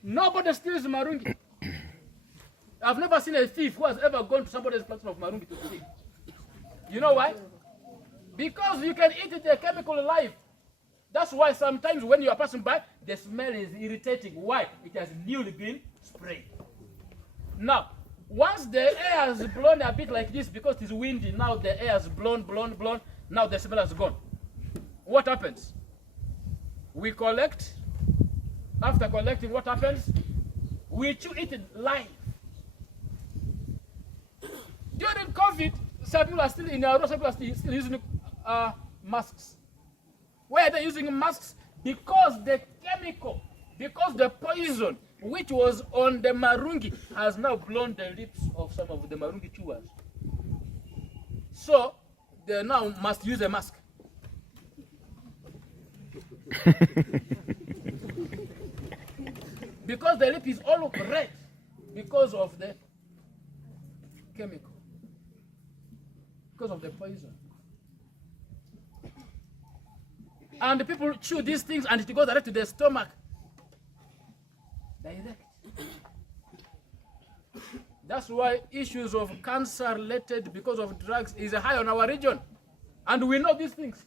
Nobody steals marungi. I've never seen a thief who has ever gone to somebody's plantation of marungi to steal. You know why? Because you can eat it a chemical life. That's why sometimes when you are passing by, the smell is irritating. Why? It has newly been sprayed. Now, once the air has blown a bit like this, because it's windy, now the air has blown, now the smell has gone. What happens? We collect. After collecting, what happens? We chew it live. During COVID, some people are still in our some people are still using masks. Why are they using masks? Because the chemical, because the poison which was on the marungi has now blown the lips of some of the marungi chewers. So they now must use a mask. Because the lip is all red because of the chemical, because of the poison. And the people chew these things and it goes direct to their stomach. Direct. That's why issues of cancer related because of drugs is high on our region. And we know these things.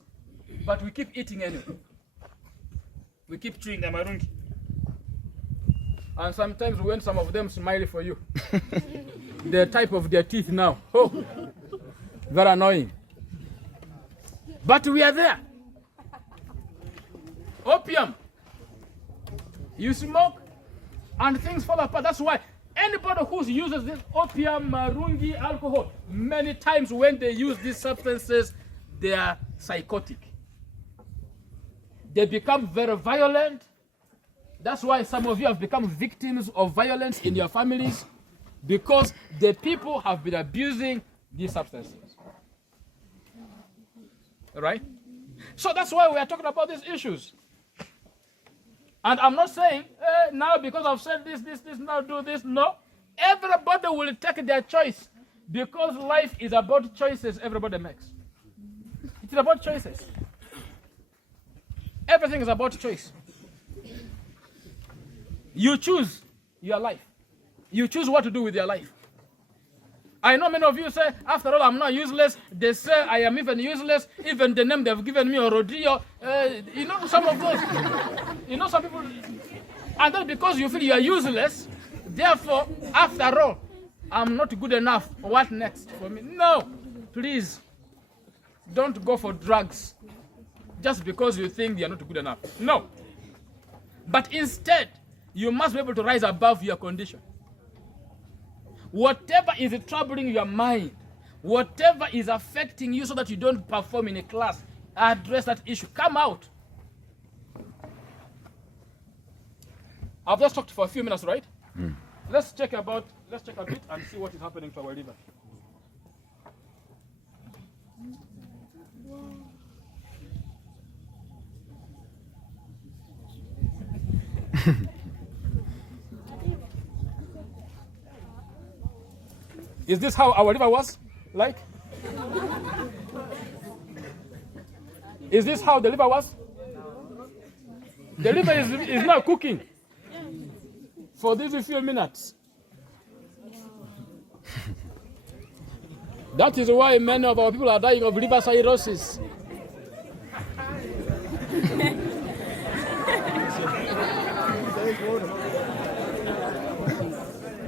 But we keep eating anyway. We keep chewing the marungi. And sometimes when some of them smile for you, the type of their teeth now, oh, very annoying. But we are there. Opium. You smoke and things fall apart. That's why anybody who uses this opium, marungi, alcohol, many times when they use these substances, they are psychotic. They become very violent. That's why some of you have become victims of violence in your families, because the people have been abusing these substances. Right? So that's why we are talking about these issues. And I'm not saying, now because I've said this, now do this. No. Everybody will take their choice, because life is about choices everybody makes. It's about choices. Everything is about choice. You choose your life. You choose what to do with your life. I know many of you say, after all, I'm not useless. They say I am even useless. Even the name they've given me, Rodrio. You know, some of those. You know, some people. And then because you feel you are useless, therefore, after all, I'm not good enough. What next for me? No. Please, don't go for drugs just because you think you are not good enough. No. But instead, you must be able to rise above your condition. Whatever is troubling your mind, whatever is affecting you so that you don't perform in a class, address that issue. Come out. I've just talked for a few minutes, right? Let's check a bit and see what is happening to our liver. Is this how our liver was like? Is this how the liver was? The liver is now cooking for these few minutes. That is why many of our people are dying of liver cirrhosis.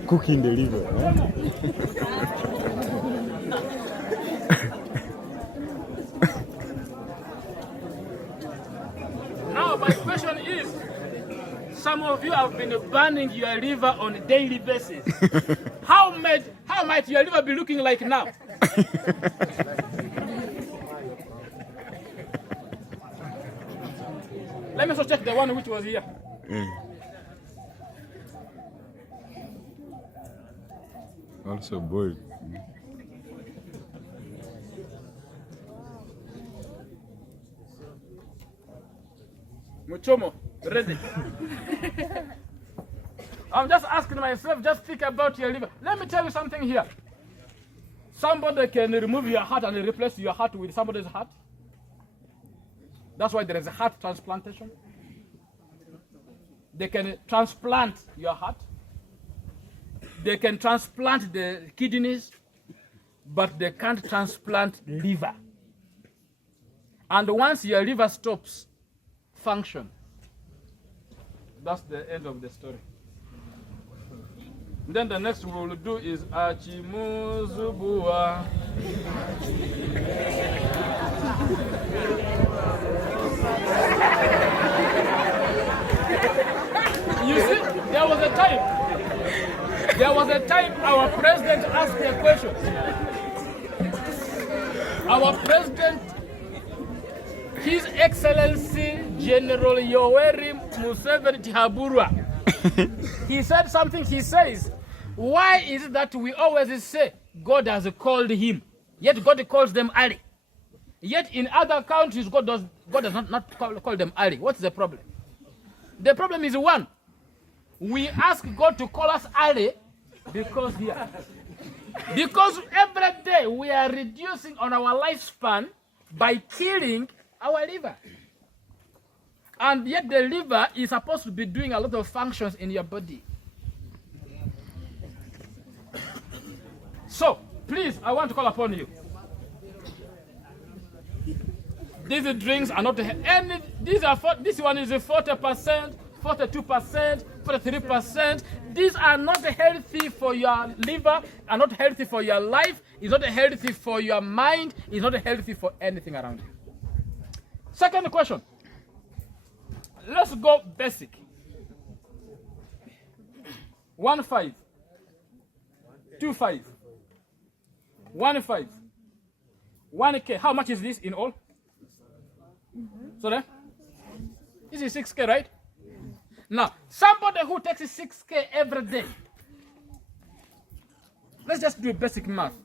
Cooking the liver. Now my question is, some of you have been burning your liver on a daily basis. How might your liver be looking like now? Let me also check the one which was here. Also boiled. Muchomo, ready. I'm just asking myself, just think about your liver. Let me tell you something here. Somebody can remove your heart and replace your heart with somebody's heart. That's why there is a heart transplantation. They can transplant your heart. They can transplant the kidneys, but they can't transplant liver. And once your liver stops function, that's the end of the story. Then the next we will do is Achimuzubua. You see, there was a time our president asked me a question. Our president, His Excellency General Yoweri Museveni Tihaburwa, he said something. He says, why is it that we always say God has called him, yet God calls them Ali? Yet in other countries, God does not call them Ali. What's the problem? The problem is one. We ask God to call us Ali because every day we are reducing on our lifespan by killing our liver. And yet the liver is supposed to be doing a lot of functions in your body. So, please, I want to call upon you. These drinks are not any. This one is 40%, 42%, 43%. These are not healthy for your liver, are not healthy for your life. It's not healthy for your mind. It's not healthy for anything around you. Second question. Let's go basic. 1-5, 2-5, 1-5, 1K. How much is this in all? Sorry? This is 6K, right? Now, somebody who takes 6K every day. Let's just do basic math.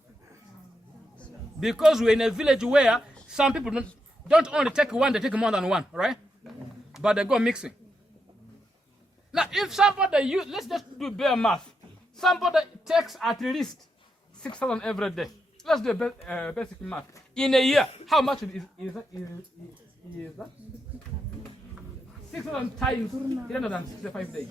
Because we're in a village where some people don't only take one, they take more than one, right? But they go mixing. Now, if somebody let's just do bare math. Somebody takes at least 6,000 every day. Let's do basic math. In a year, how much is that? 6,000 times 365 days.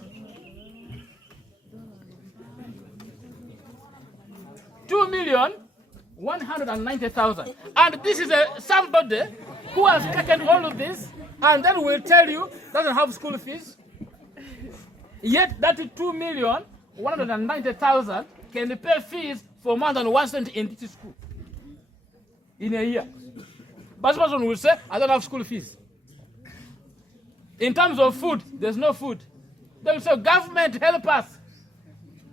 2,190,000. And this is somebody who has taken all of this and then will tell you doesn't have school fees. Yet that 2,190,000 can pay fees for more than 1 cent in this school in a year. But this person will say, I don't have school fees. In terms of food, there's no food. They will say, government, help us.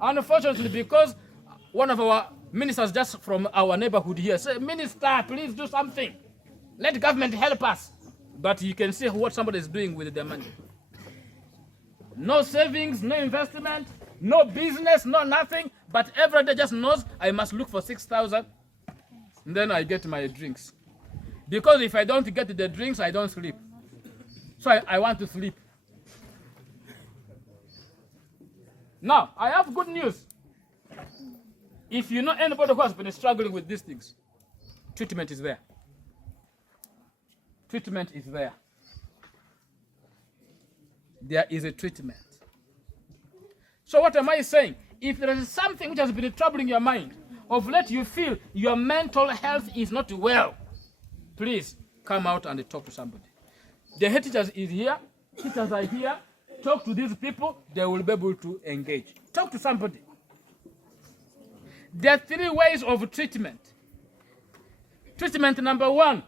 Unfortunately, because one of our ministers just from our neighborhood here said, Minister, please do something. Let government help us. But you can see what somebody is doing with their money. No savings, no investment, no business, no nothing. But every day just knows I must look for 6,000. And then I get my drinks. Because if I don't get the drinks, I don't sleep. So I want to sleep. Now, I have good news. If you know anybody who has been struggling with these things, treatment is there. treatment is there. There is a treatment. So what am I saying? If there is something which has been troubling your mind, of late you feel your mental health is not well, please come out and talk to somebody. The head teachers is here. Teachers are here. Talk to these people. They will be able to engage. Talk to somebody. There are 3 ways of treatment. Treatment number 1,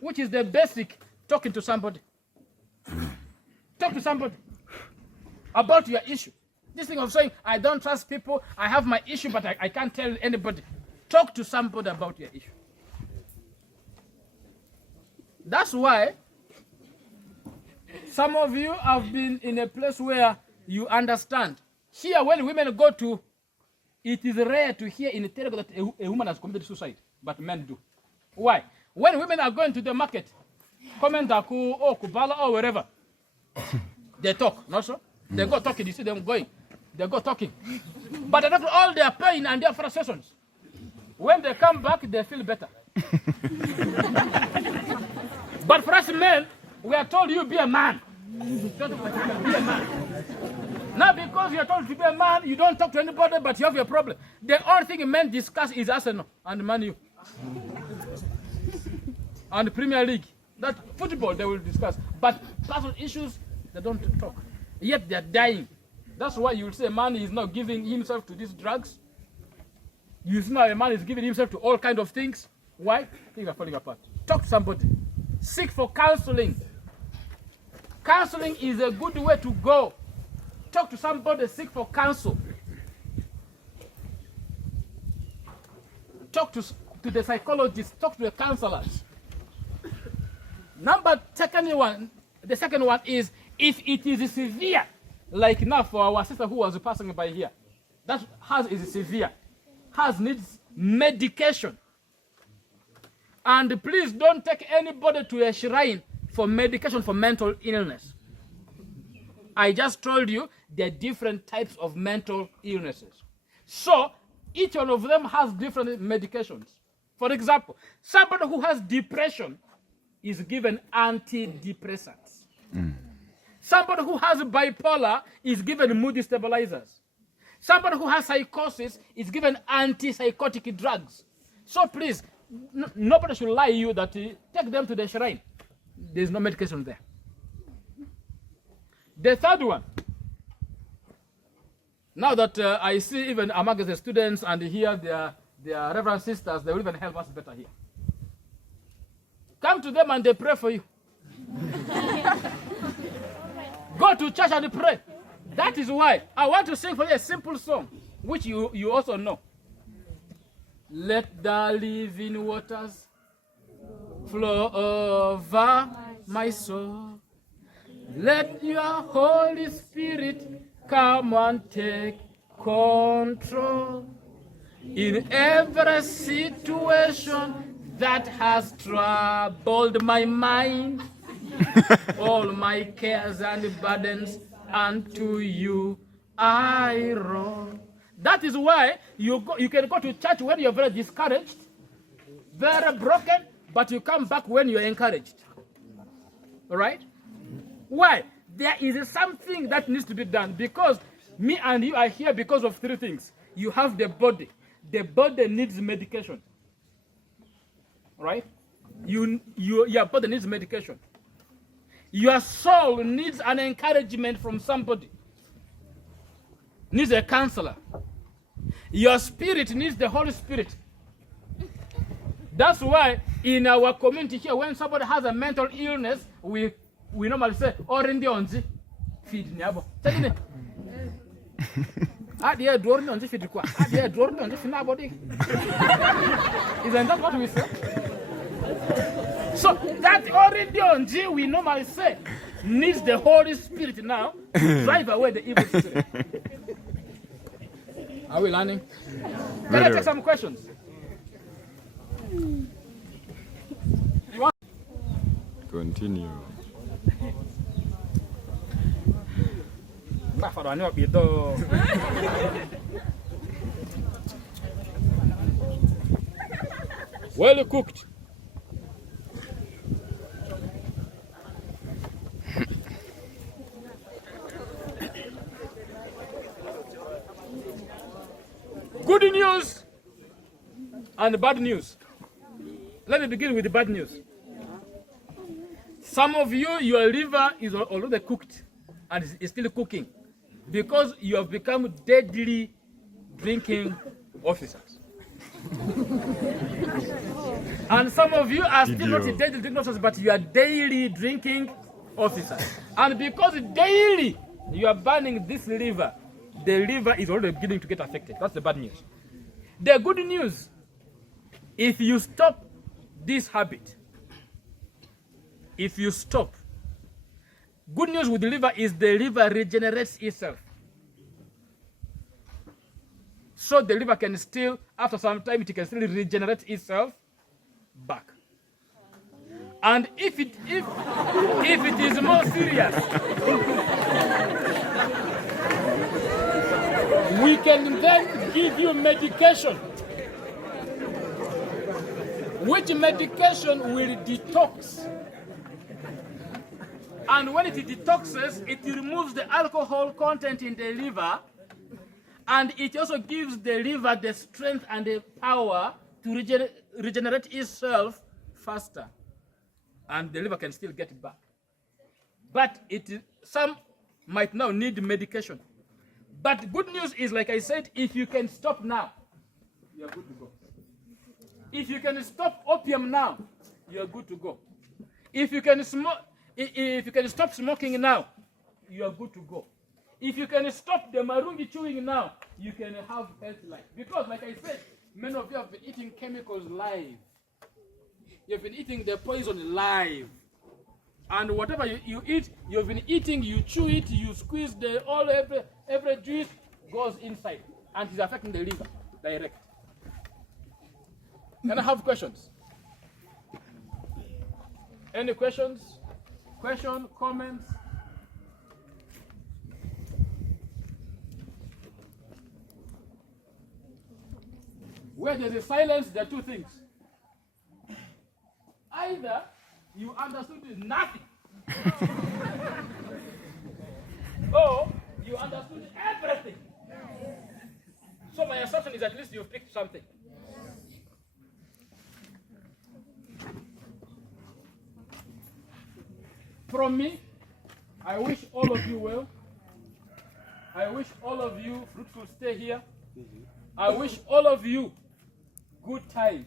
which is the basic, talking to somebody. Talk to somebody about your issue. This thing of saying, I don't trust people, I have my issue, but I can't tell anybody. Talk to somebody about your issue. That's why some of you have been in a place where you understand. Here, when women go to, it is rare to hear in Terego that a woman has committed suicide, but men do. Why? When women are going to the market, Komendaku or Kubala or wherever, they talk, not so? They go talking, you see them going. They go talking. But after all their pain and their frustrations, when they come back, they feel better. But for us men, we are told you be a man. Be a man. Now because you are told to be a man, you don't talk to anybody, but you have your problem. The only thing men discuss is Arsenal and Man U. And Premier League. That football they will discuss. But personal issues, they don't talk. Yet they are dying. That's why you will say a man is not giving himself to these drugs. You see now a man is giving himself to all kinds of things. Why? Things are falling apart. Talk to somebody. Seek for counseling. Counseling is a good way to go. Talk to somebody, seek for counsel. Talk to the psychologists, talk to the counselors. The second one is if it is severe, like now for our sister who was passing by here, that hers is severe, hers needs medication. And please don't take anybody to a shrine for medication for mental illness. I just told you there are different types of mental illnesses. So each one of them has different medications. For example, somebody who has depression is given antidepressants. Somebody who has bipolar is given mood stabilizers. Somebody who has psychosis is given antipsychotic drugs. So please, nobody should lie to you that take them to the shrine. There's no medication there. The third one, now that I see even among the students and here their reverend sisters, they will even help us better here. Come to them and they pray for you. Go to church and pray. That is why I want to sing for you a simple song, which you also know. Let the living waters flow over my soul. Let your Holy Spirit come and take control in every situation that has troubled my mind. All my cares and burdens unto you I roll. That is why you can go to church when you're very discouraged, very broken, but you come back when you're encouraged. All right? Why? There is something that needs to be done, because me and you are here because of 3 things. You have the body. The body needs medication. Right? Your body needs medication. Your soul needs an encouragement from somebody. Needs a counselor. Your spirit needs the Holy Spirit. That's why in our community here, when somebody has a mental illness, we normally say, "Orendi onzi feed niabo." Isn't that what we say? So that already on G we normally say needs the Holy Spirit now to drive away the evil spirit. Are we learning? Can I take some questions? You want? Continue. Well cooked. Good news and bad news. Let me begin with the bad news. Some of you, your liver is already cooked and is still cooking because you have become deadly drinking officers. And some of you are still not deadly drinking officers, but you are daily drinking officers. And because daily you are burning this liver, the liver is already beginning to get affected. That's the bad news. The good news, if you stop this habit, if you stop, good news with the liver is the liver regenerates itself. So the liver can still, after some time, it can still regenerate itself back. And if it is more serious, we can then give you medication. Which medication will detox? And when it detoxes, it removes the alcohol content in the liver, and it also gives the liver the strength and the power to regenerate itself faster. And the liver can still get back. But some might now need medication. But good news is, like I said, if you can stop now, you're good to go. If you can stop opium now, you're good to go. If you can stop smoking now, you're good to go. If you can stop the marungi chewing now, you can have healthy life. Because, like I said, many of you have been eating chemicals live. You've been eating the poison live. And whatever you eat, you've been eating, you chew it, you squeeze every juice goes inside. And it's affecting the liver direct. Can I have questions? Any questions? Question, comments? Where there's a silence, there are two things. Either you understood nothing, or you understood everything. So my assumption is at least you've picked something. From me, I wish all of you well. I wish all of you fruitful stay here. I wish all of you good time,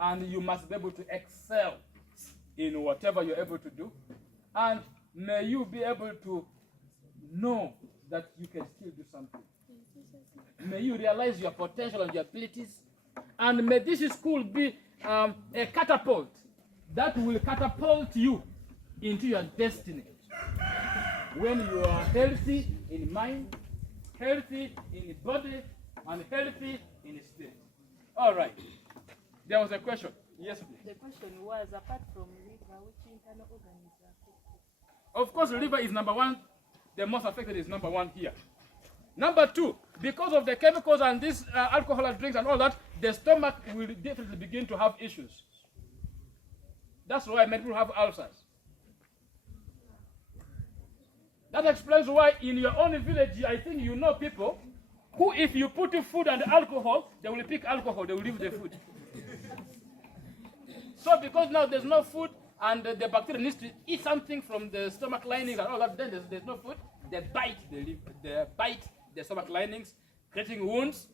and you must be able to excel in whatever you're able to do. And may you be able to know that you can still do something. May you realize your potential and your abilities. And may this school be a catapult that will catapult you into your destiny. When you are healthy in mind, healthy in body, and healthy in spirit. All right. There was a question. Yes, please. The question was, apart from liver, which internal organ is affected? Of course, the liver is number one. The most affected is number one here. Number two, because of the chemicals and this alcoholic drinks and all that, the stomach will definitely begin to have issues. That's why many people have ulcers. That explains why in your own village, I think you know people who, if you put food and alcohol, they will pick alcohol, they will leave the food. So because now there's no food and the bacteria needs to eat something from the stomach linings and all that, then there's no food, they bite the stomach linings, creating wounds,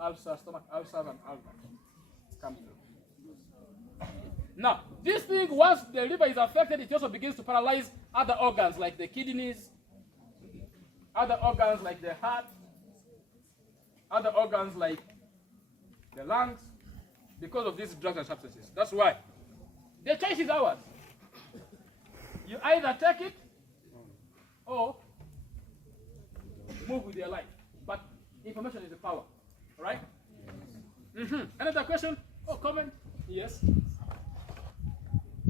ulcers, stomach ulcers and all that come through. Now, this thing, once the liver is affected, it also begins to paralyze other organs like the kidneys, other organs like the heart, other organs like the lungs, because of these drugs and substances. That's why. The choice is ours. You either take it or move with your life. But information is the power. Right? Mm-hmm. Another question or comment? Yes?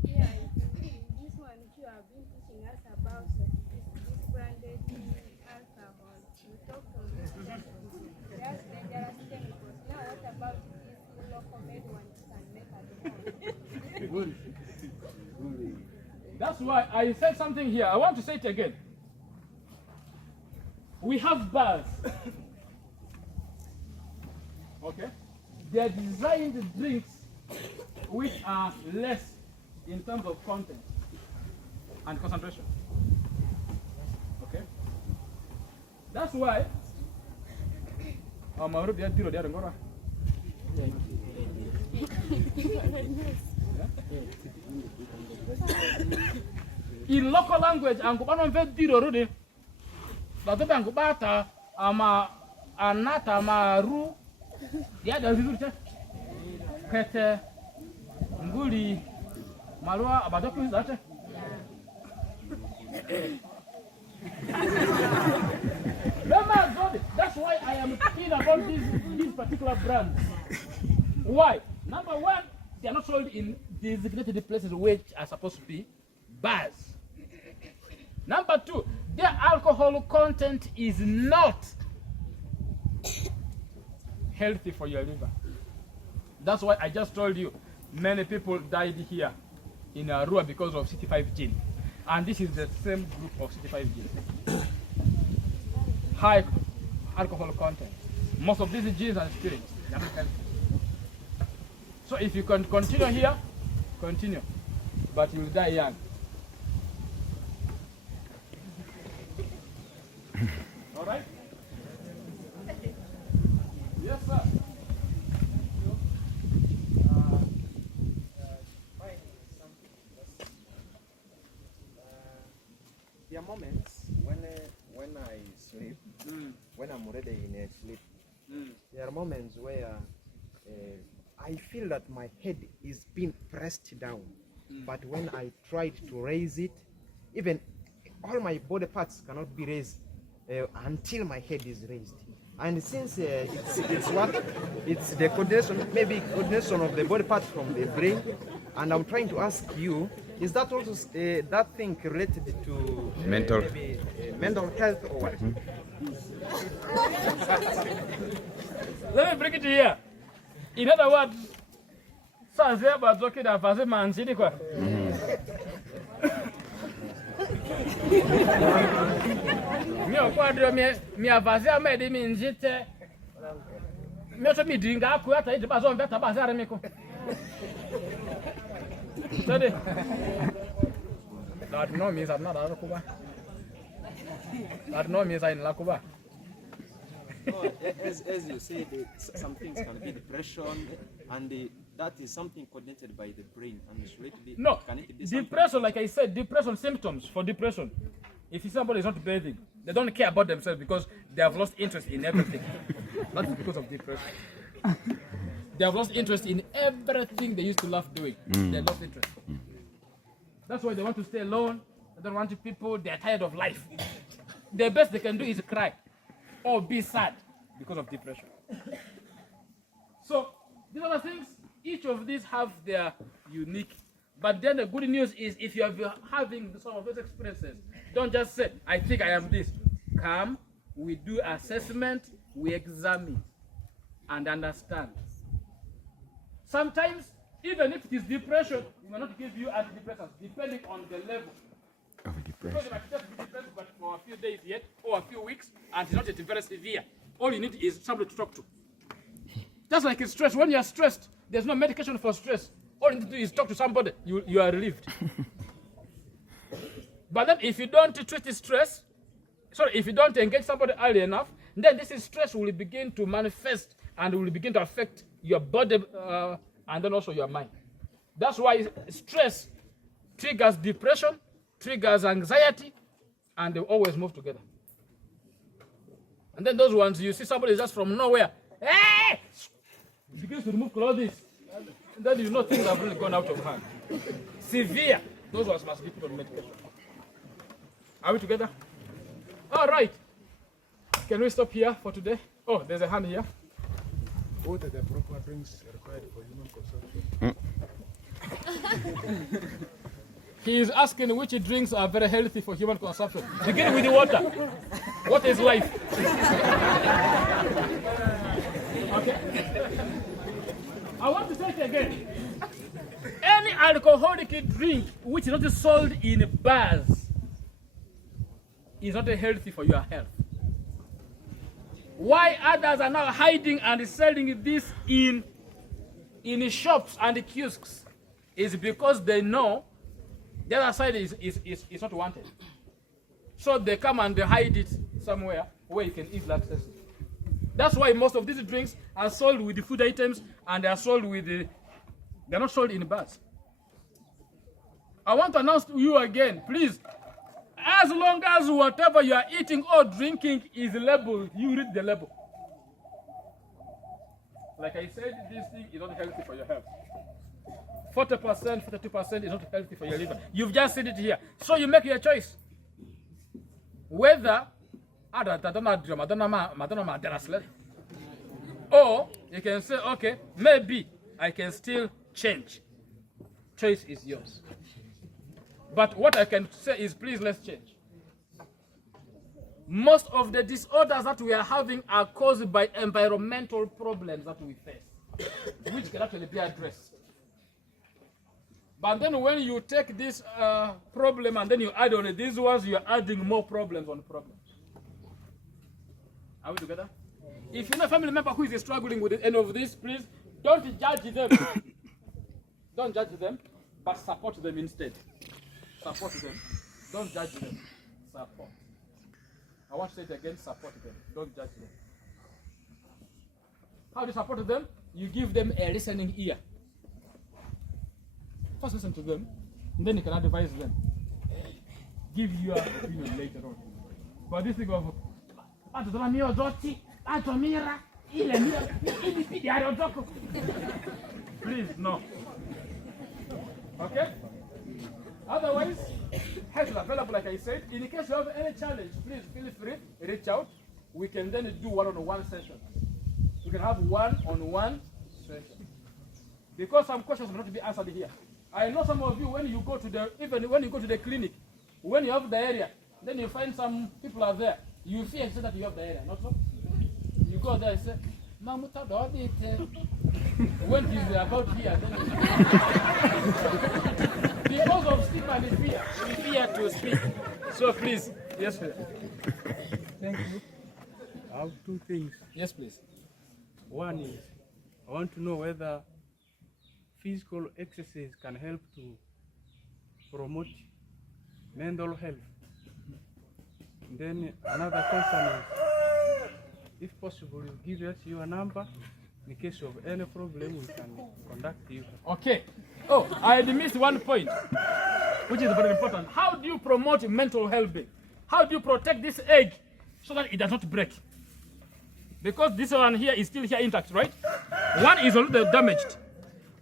Yeah, this one you have been teaching us about this branded alcohol. You talked on this. That's dangerous chemicals. Now what about this local made one you can make at home? That's why I said something here. I want to say it again. We have bars. Okay? They are designed drinks which are less in terms of content and concentration. Okay? That's why in local language, angubano ve diro rude. Batobe angubata ama anata ama ru. Ya da rizurche. Kete nguli malwa abadoku zate. That's why I am keen about these particular brands. Why? Number one, they are not sold in designated places which are supposed to be bars. Number two, their alcohol content is not healthy for your liver. That's why I just told you many people died here in Arua because of 65 gin. And this is the same group of 65 gin. High alcohol content. Most of these gins and spirits, they are not healthy. So if you can continue here, continue. But you will die young. All right? Yes, sir. There are moments when I sleep, when I'm already in a sleep. There are moments where I feel that my head is being pressed down. But when I tried to raise it, even all my body parts cannot be raised until my head is raised. And since it's the coordination, maybe coordination of the body parts from the brain, and I'm trying to ask you, is that also that thing related to mental health or what? Let me bring it here. In other words, sounds here about talking about a man city. Mi avazia me de mi njite. Mi so mi dringa aku ata ide bazo mbeta bazare miko. Study. That no means I'm not out of Cuba. That no means I'm in La Cuba. As you said, some things can be depression, and that is something coordinated by the brain and it's related. No, can it be depression, like I said, depression symptoms for depression. If somebody is not bathing, they don't care about themselves because they have lost interest in everything. That's because of depression. They have lost interest in everything they used to love doing. They lost interest. That's why they want to stay alone. They don't want people. They are tired of life. The best they can do is cry or be sad because of depression. So these are the things. Each of these have their unique. But then the good news is if you are having some of those experiences, don't just say, I think I am this. Come, we do assessment, we examine and understand. Sometimes, even if it is depression, we may not give you antidepressants, depending on the level. Because you might just be depressed but for a few days yet, or a few weeks, and it's not yet very severe. All you need is somebody to talk to. Just like it's stress. When you are stressed, there's no medication for stress. All you need to do is talk to somebody. You are relieved. But then if you don't treat the stress, if you don't engage somebody early enough, then this stress will begin to manifest and will begin to affect your body and then also your mind. That's why stress triggers depression, triggers anxiety, and they always move together. And then those ones, you see somebody just from nowhere, hey! He begins to remove clothes. And then you know things have really gone out of hand. Severe. Those ones must be put on medication. Are we together? All right. Can we stop here for today? Oh, there's a hand here. What are the proper drinks required for human consumption? He is asking which drinks are very healthy for human consumption. Begin with the water. What is life? Okay. I want to say it again. Any alcoholic drink which is not sold in bars is not healthy for your health. Why others are now hiding and selling this in shops and kiosks is because they know the other side is not wanted. So they come and they hide it somewhere where you can easily access it. That's why most of these drinks are sold with the food items and they are sold with they're not sold in bars. I want to announce to you again, please, as long as whatever you are eating or drinking is labeled, you read the label. Like I said, this thing is not healthy for your health. 40%, 42% is not healthy for your liver. You've just said it here. So you make your choice. Whether or you can say, okay, maybe I can still change. Choice is yours. But what I can say is, please, let's change. Most of the disorders that we are having are caused by environmental problems that we face, which can actually be addressed. But then when you take this problem and then you add on these ones, you are adding more problems on problems. Are we together? If you know a family member who is struggling with any of this, please don't judge them. Don't judge them, but support them instead. Support them. Don't judge them. Support. I want to say it again, support them. Don't judge them. How do you support them? You give them a listening ear. First listen to them, and then you can advise them. Give your opinion later on. But this thing of please, no. Okay? Otherwise, help is available, like I said. In case you have any challenge, please feel free, reach out. We can then do one-on-one session. We can have one-on-one session. Because some questions will not be answered here. I know some of you, when you go to the clinic, when you have the area, then you find some people are there. You fear and say that you have the area, not so? You go there and say, Mamuta don't it. When it is about here, then because of stigma and fear, we fear to speak. So please, yes, please. Thank you. I have two things. Yes, please. One is, I want to know whether physical exercise can help to promote mental health. Then another question is, if possible, you give us your number. In case of any problem, we can contact you. Okay. Oh, I had missed one point, which is very important. How do you promote mental health? How do you protect this egg so that it does not break? Because this one here is still here intact, right? One is already damaged,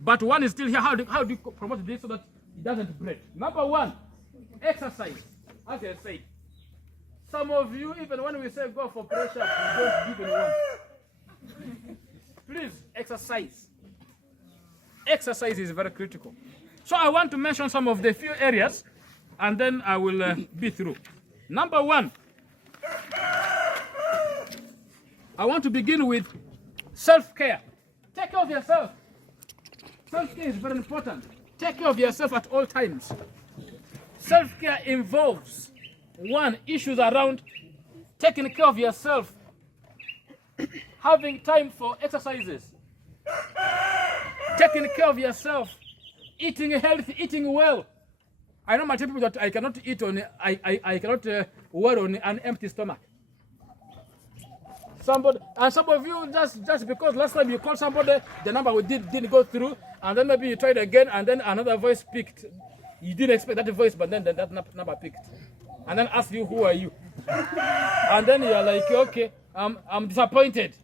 but one is still here. How do you promote this so that it doesn't break? Number one, exercise. As I said, some of you, even when we say go for pressure, you don't give anyone. Please, exercise. Exercise is very critical. So I want to mention some of the few areas, and then I will be through. Number one, I want to begin with self-care. Take care of yourself. Self-care is very important. Take care of yourself at all times. Self-care involves, one, issues around taking care of yourself, having time for exercises, taking care of yourself, eating healthy, eating well. I know my people that I cannot eat on, I cannot wear on an empty stomach. Some of you, just because last time you called somebody, the number didn't go through, and then maybe you tried again, and then another voice picked. You didn't expect that voice, but then that number picked. And then asked you, who are you? And then you're like, okay, I'm disappointed.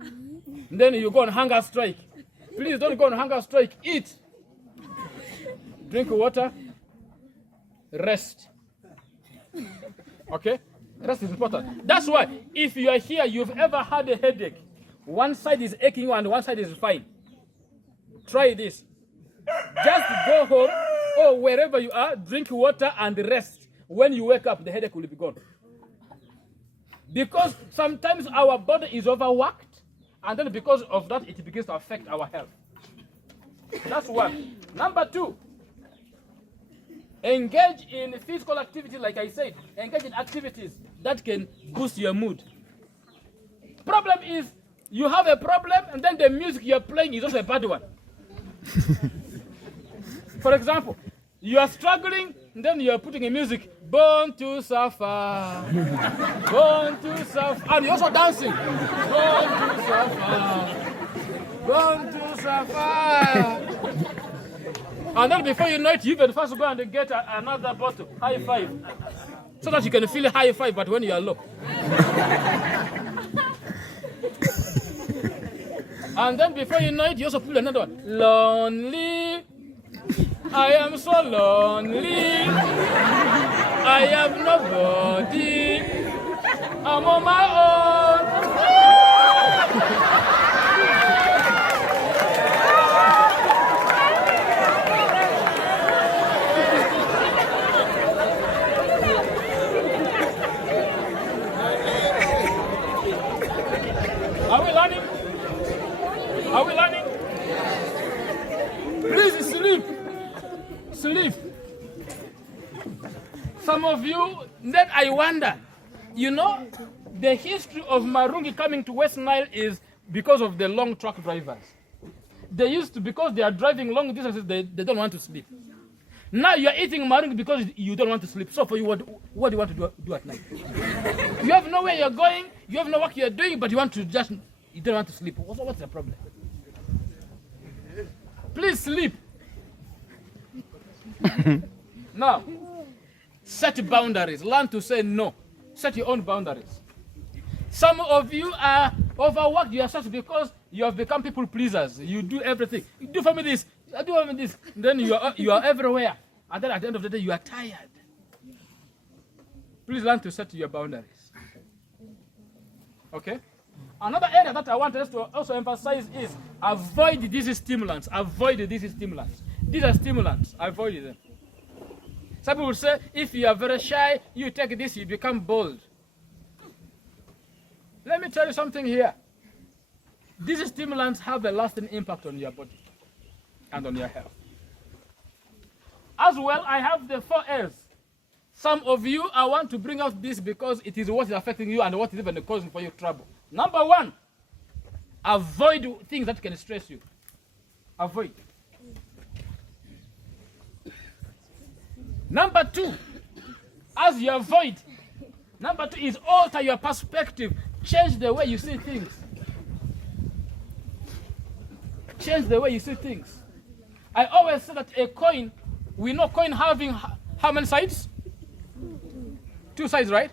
And then you go on hunger strike. Please don't go on hunger strike. Eat. Drink water. Rest. Okay? Rest is important. That's why if you are here, you've ever had a headache, one side is aching and one side is fine. Try this. Just go home or wherever you are, drink water and rest. When you wake up, the headache will be gone. Because sometimes our body is overworked, and then because of that, it begins to affect our health. That's one. Number two, engage in physical activity, like I said. Engage in activities that can boost your mood. Problem is, you have a problem, and then the music you're playing is also a bad one. For example, you are struggling, and then you are putting a music, born to suffer, born to suffer, and you're also dancing, born to suffer, born to suffer. And then before you know it, you even first go and get another bottle, high five, so that you can feel a high five, but when you are low. And then before you know it, you also put another one. Lonely, I am so lonely. I have nobody. I'm on my own. Are we learning? Are we learning? Please sleep. Sleep. Some of you, then I wonder, you know, the history of Marungi coming to West Nile is because of the long truck drivers. They used to, because they are driving long distances, they don't want to sleep. Now you are eating Marungi because you don't want to sleep. So for you, what do you want to do at night? You have nowhere you're going, you have no work you're doing, but you don't want to sleep. What's the problem? Please sleep. Now, set boundaries. Learn to say no. Set your own boundaries. Some of you are overworked yourself because you have become people pleasers. You do everything. You do for me this. I do for me this. Then you are everywhere. And then at the end of the day, you are tired. Please learn to set your boundaries. Okay? Another area that I want us to also emphasize is avoid these stimulants. Avoid these stimulants. These are stimulants. Avoid them. Some people say, if you are very shy, you take this, you become bold. Let me tell you something here. These stimulants have a lasting impact on your body and on your health. As well, I have the 4 L's. Some of you, I want to bring out this because it is what is affecting you and what is even causing for you trouble. Number 1, avoid things that can stress you. Avoid. Number 2, as you avoid, number 2 is alter your perspective. Change the way you see things. Change the way you see things. I always say that a coin, we know coin having how many sides? 2 sides, right?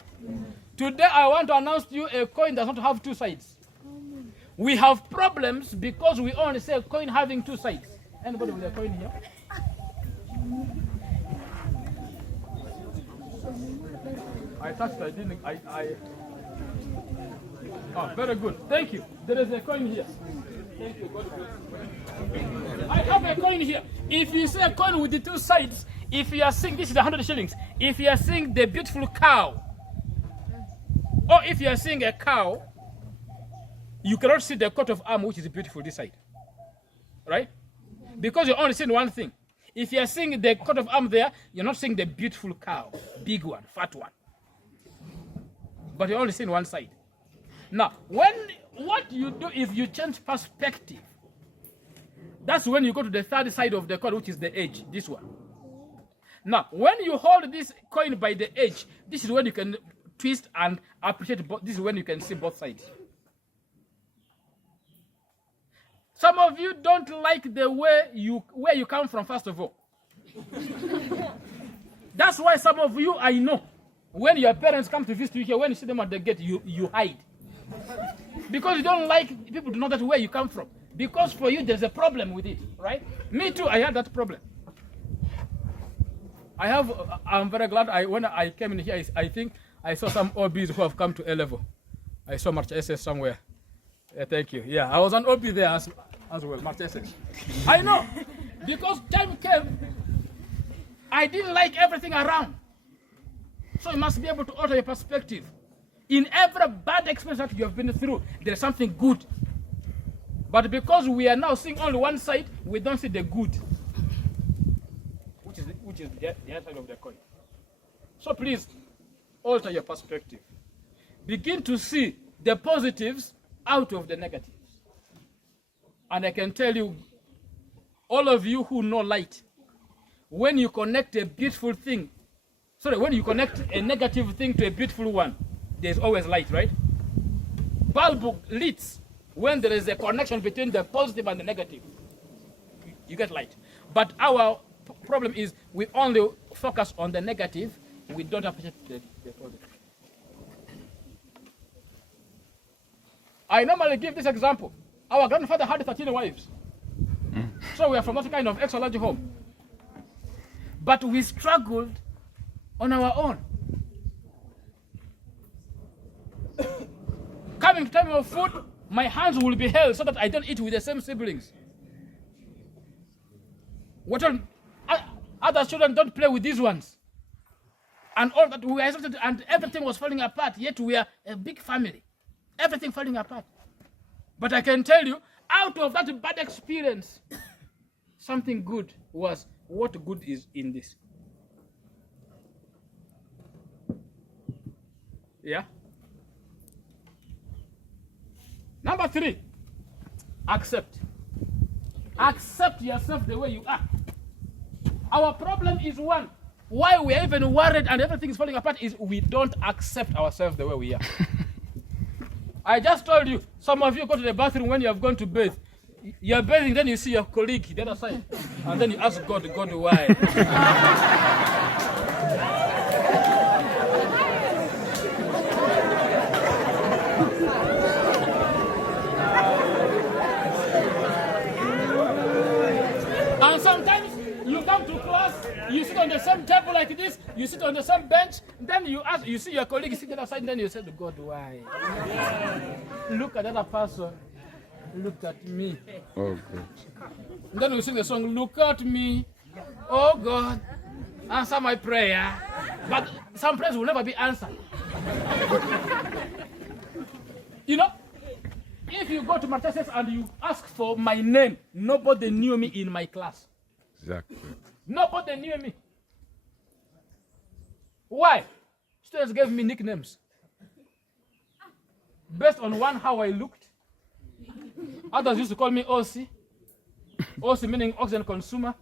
Today I want to announce to you a coin does not have 2 sides. We have problems because we only say a coin having 2 sides. Anybody with a coin here? I touched, I didn't, Oh, very good. Thank you. There is a coin here. Thank you. God bless. I have a coin here. If you see a coin with the 2 sides, if you are seeing, this is 100 shillings. If you are seeing the beautiful cow, or if you are seeing a cow, you cannot see the coat of arm, which is beautiful this side. Right? Because you're only seeing one thing. If you are seeing the coat of arm there, you're not seeing the beautiful cow, big one, fat one. But you're only seeing one side. Now, what you do is you change perspective. That's when you go to the 3rd side of the coin, which is the edge, this one. Now, when you hold this coin by the edge, this is when you can twist and appreciate both. This is when you can see both sides. Some of you don't like the way where you come from, first of all. That's why some of you, I know, when your parents come to visit you here, when you see them at the gate, you hide. Because you don't like people to know that where you come from. Because for you, there's a problem with it, right? Me too, I had that problem. I'm very glad when I came in here, I think I saw some OBs who have come to A level. I saw March SS somewhere. Thank you. Yeah, I was an OB there as well, March SS. I know, because time came, I didn't like everything around. So you must be able to alter your perspective. In every bad experience that you have been through, there is something good. But because we are now seeing only one side, we don't see the good, which is the other side of the coin. So please, alter your perspective. Begin to see the positives out of the negatives. And I can tell you, all of you who know light, when you connect a beautiful thing, when you connect a negative thing to a beautiful one, there's always light, right? Bulb lights when there is a connection between the positive and the negative. You get light. But our problem is we only focus on the negative, we don't appreciate the positive. I normally give this example. Our grandfather had 13 wives. So we are from that kind of extra large home. But we struggled on our own. Coming to time of food, my hands will be held so that I don't eat with the same siblings. Other children don't play with these ones. And all that we were expected, and everything was falling apart, yet we are a big family. Everything falling apart. But I can tell you, out of that bad experience, something good was what good is in this. Yeah? Number 3, accept. Accept yourself the way you are. Our problem is one. Why we are even worried and everything is falling apart is we don't accept ourselves the way we are. I just told you, some of you go to the bathroom when you have gone to bathe. You're bathing, then you see your colleague the other side. And then you ask God, why? And sometimes you come to class, you sit on the same table like this, you sit on the same bench, then you ask, you see your colleague sitting the other side, and then you say to God, why? Look at that other person. Look at me. Oh, God. And then we sing the song, look at me. Oh, God, answer my prayer. But some prayers will never be answered. You know, if you go to my tests and you ask for my name, nobody knew me in my class. Exactly. Nobody knew me. Why? Students gave me nicknames. Based on one, how I looked. Others used to call me OC. OC meaning oxygen consumer.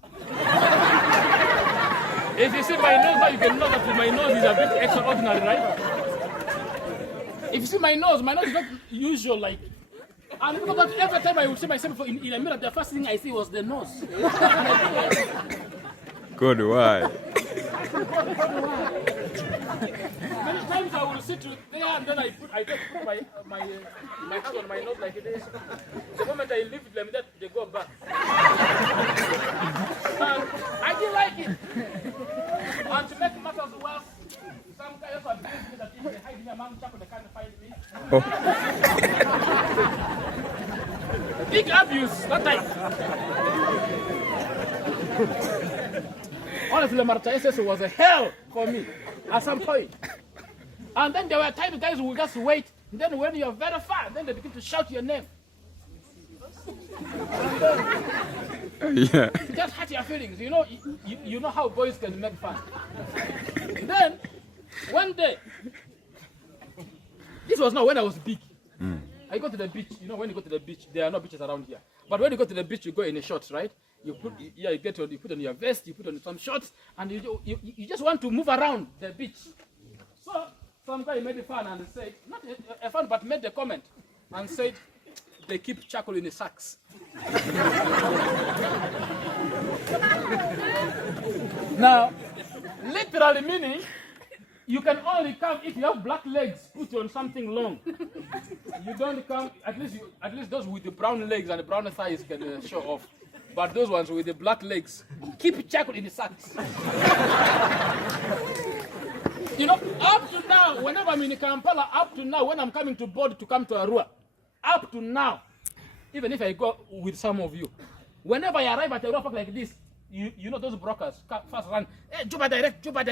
If you see my nose now, you can know that my nose is a bit extraordinary, right? If you see my nose is not usual like. And because that every time I would see myself in a mirror, the first thing I see was the nose. God, why? Many times I will sit there and then I just put my hand on my nose like this. The moment I lift them, they go back. And I didn't like it. And to make matters worse, some guys have been that if they hide me among chapel, they can't find me. Oh. Big abuse that time. Honestly, Marta SS was a hell for me at some point. And then there were times guys who would just wait. And then when you're very far, then they begin to shout your name. Yeah. It just hurt your feelings. You know how boys can make fun. Then, one day, this was not when I was big. I go to the beach. You know, when you go to the beach, there are no beaches around here. But when you go to the beach, you go in a shorts, right? You put on your vest, you put on some shorts, and you just want to move around the beach. So some guy made a fun and said, not a fun, but made a comment and said, they keep charcoal in the sacks. Now, literally meaning, you can only come if you have black legs, put on something long. You don't come, at least those with the brown legs and the brown thighs can show off. But those ones with the black legs, keep charcoal in the sacks. You know, up to now, whenever I'm in Kampala, up to now, when I'm coming to board to come to Arua, up to now, even if I go with some of you, whenever I arrive at Arua Park like this, you know those brokers first run, hey, Juba Direct. You have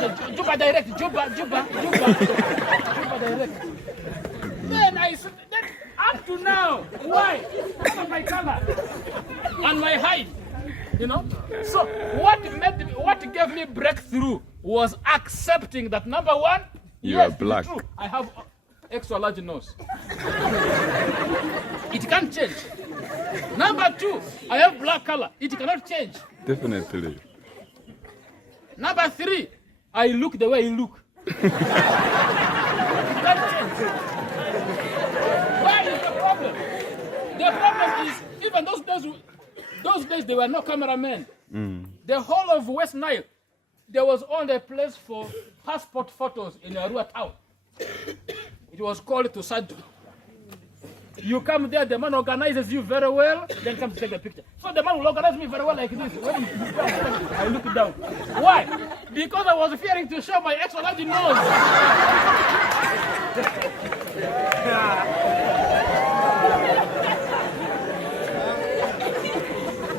the Juba Direct, Juba Direct. Then up to now, why? Because of my color and my height, you know. So what gave me breakthrough was accepting that number one, You yes, are black. True, I have extra large nose. It can't change. Number 2, I have black color. It cannot change. Definitely. Number 3, I look the way you look. It can't change. Why is the problem? The problem is, even those days there were no cameramen. The whole of West Nile, there was only a place for passport photos in Arua town. It was called to Sadu. You come there, the man organizes you very well, then comes to take the picture. So the man will organize me very well like this. When you come, I look down. Why? Because I was fearing to show my extra large nose.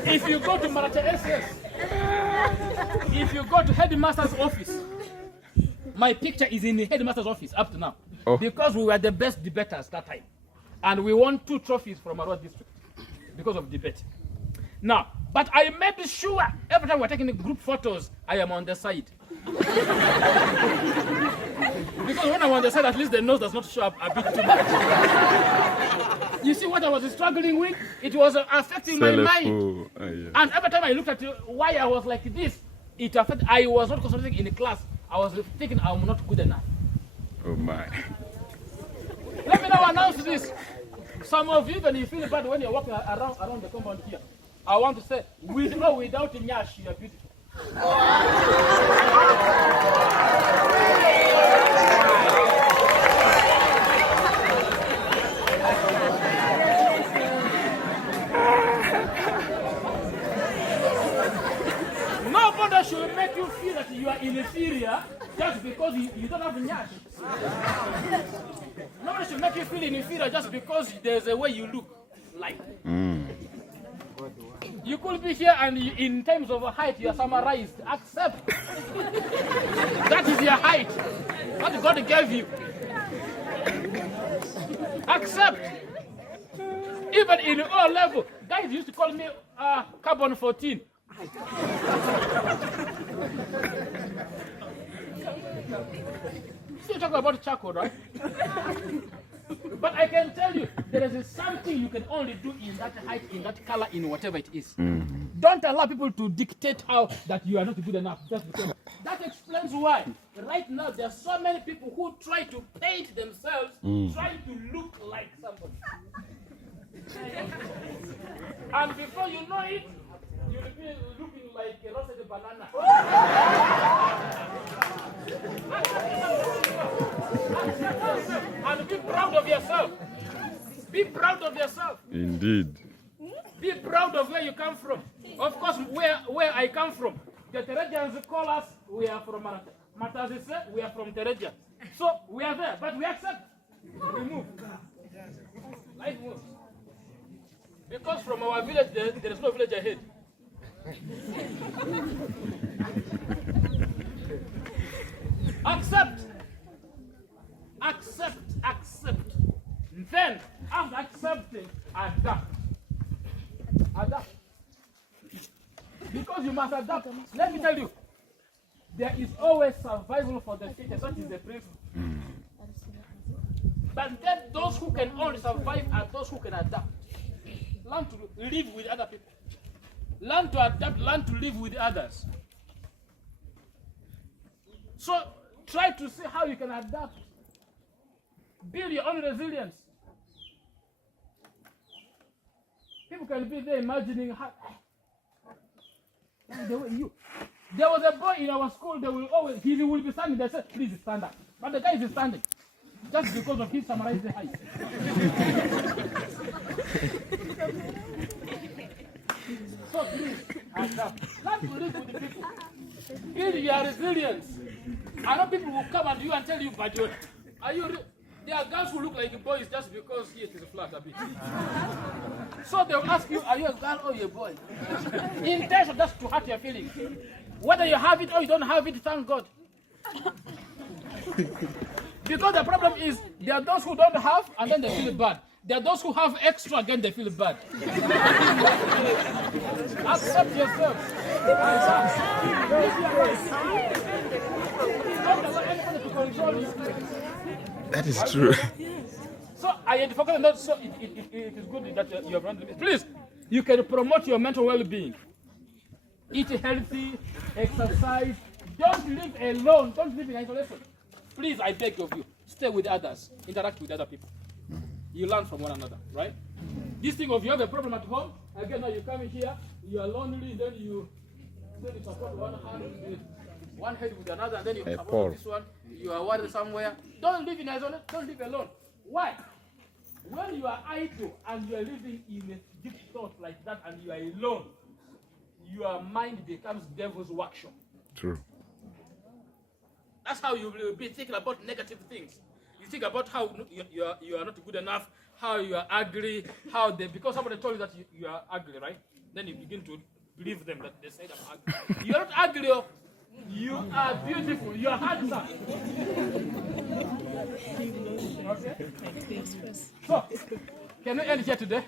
If you go to Maracha SS, if you go to headmaster's office, my picture is in the headmaster's office up to now. Because we were the best debaters that time. And we won 2 trophies from our district because of debate. Now, but I made sure every time we're taking group photos, I am on the side. Because when I'm on the side, at least the nose does not show up a bit too much. You see what I was struggling with? It was affecting my mind. And every time I looked at why I was like this, it affected. I was not concentrating in the class. I was thinking I'm not good enough. Oh my. Let me now announce this. Some of you, when you feel bad when you're walking around the compound here, I want to say, with or without nyash, you are beautiful. Nobody should make you feel that you are inferior just because you don't have nyash. Nobody should make you feel inferior just because there's a way you look like. You could be here and in terms of height you are summarized. Accept. That is your height. What God gave you. Accept. Even in O level, guys used to call me carbon 14. Still talking about charcoal, right? But I can tell you, there is something you can only do in that height, in that color, in whatever it is. Don't allow people to dictate how that you are not good enough. Just because. That explains why. Right now, there are so many people who try to paint themselves, trying to look like somebody. And before you know it, you'll be looking like a roasted banana. And be proud of yourself. Be proud of yourself. Indeed. Be proud of where you come from. Of course, where I come from. The Teregians call us, we are from Marata. Matazi say, we are from Teregia. So, we are there, but we accept. We move. Life moves. Because from our village, there is no village ahead. Accept. Accept. Accept. Then, after accepting, adapt. Adapt. Because you must adapt. Let me tell you, there is always survival for the fittest. That is the principle. But then those who can only survive are those who can adapt. Learn to live with other people. Learn to adapt, learn to live with others. So try to see how you can adapt. Build your own resilience. People can be there imagining how there was a boy in our school, he will be standing, they say, please stand up. But the guy is standing. Just because of his summarized height. So please, adapt. Learn to live with the people. Build your resilience. I know people will come at you and tell you, but there are girls who look like boys just because it is flat a bit. So they will ask you, are you a girl or a boy? Intention just to hurt your feelings. Whether you have it or you don't have it, thank God. Because the problem is, there are those who don't have and then they feel bad. There are those who have extra, again they feel bad. Accept yourself. That is true. So I focus on that. So it is good that you have run the business. Please, you can promote your mental well-being. Eat healthy, exercise. Don't live alone. Don't live in isolation. Please, I beg of you, stay with others. Interact with other people. You learn from one another, right? This thing of you have a problem at home, again, now you come in here, you are lonely, then you support one head with another, and then you support this one, you are worried somewhere. Don't live in isolation, don't live alone. Why? When you are idle and you are living in a deep thought like that and you are alone, your mind becomes devil's workshop. True. That's how you will be thinking about negative things. You think about how you are not good enough, how you are ugly, because somebody told you that you are ugly, right? Then you begin to believe them that they say I'm ugly. You are not ugly, you are beautiful, you are handsome. Okay? So, can we end here today?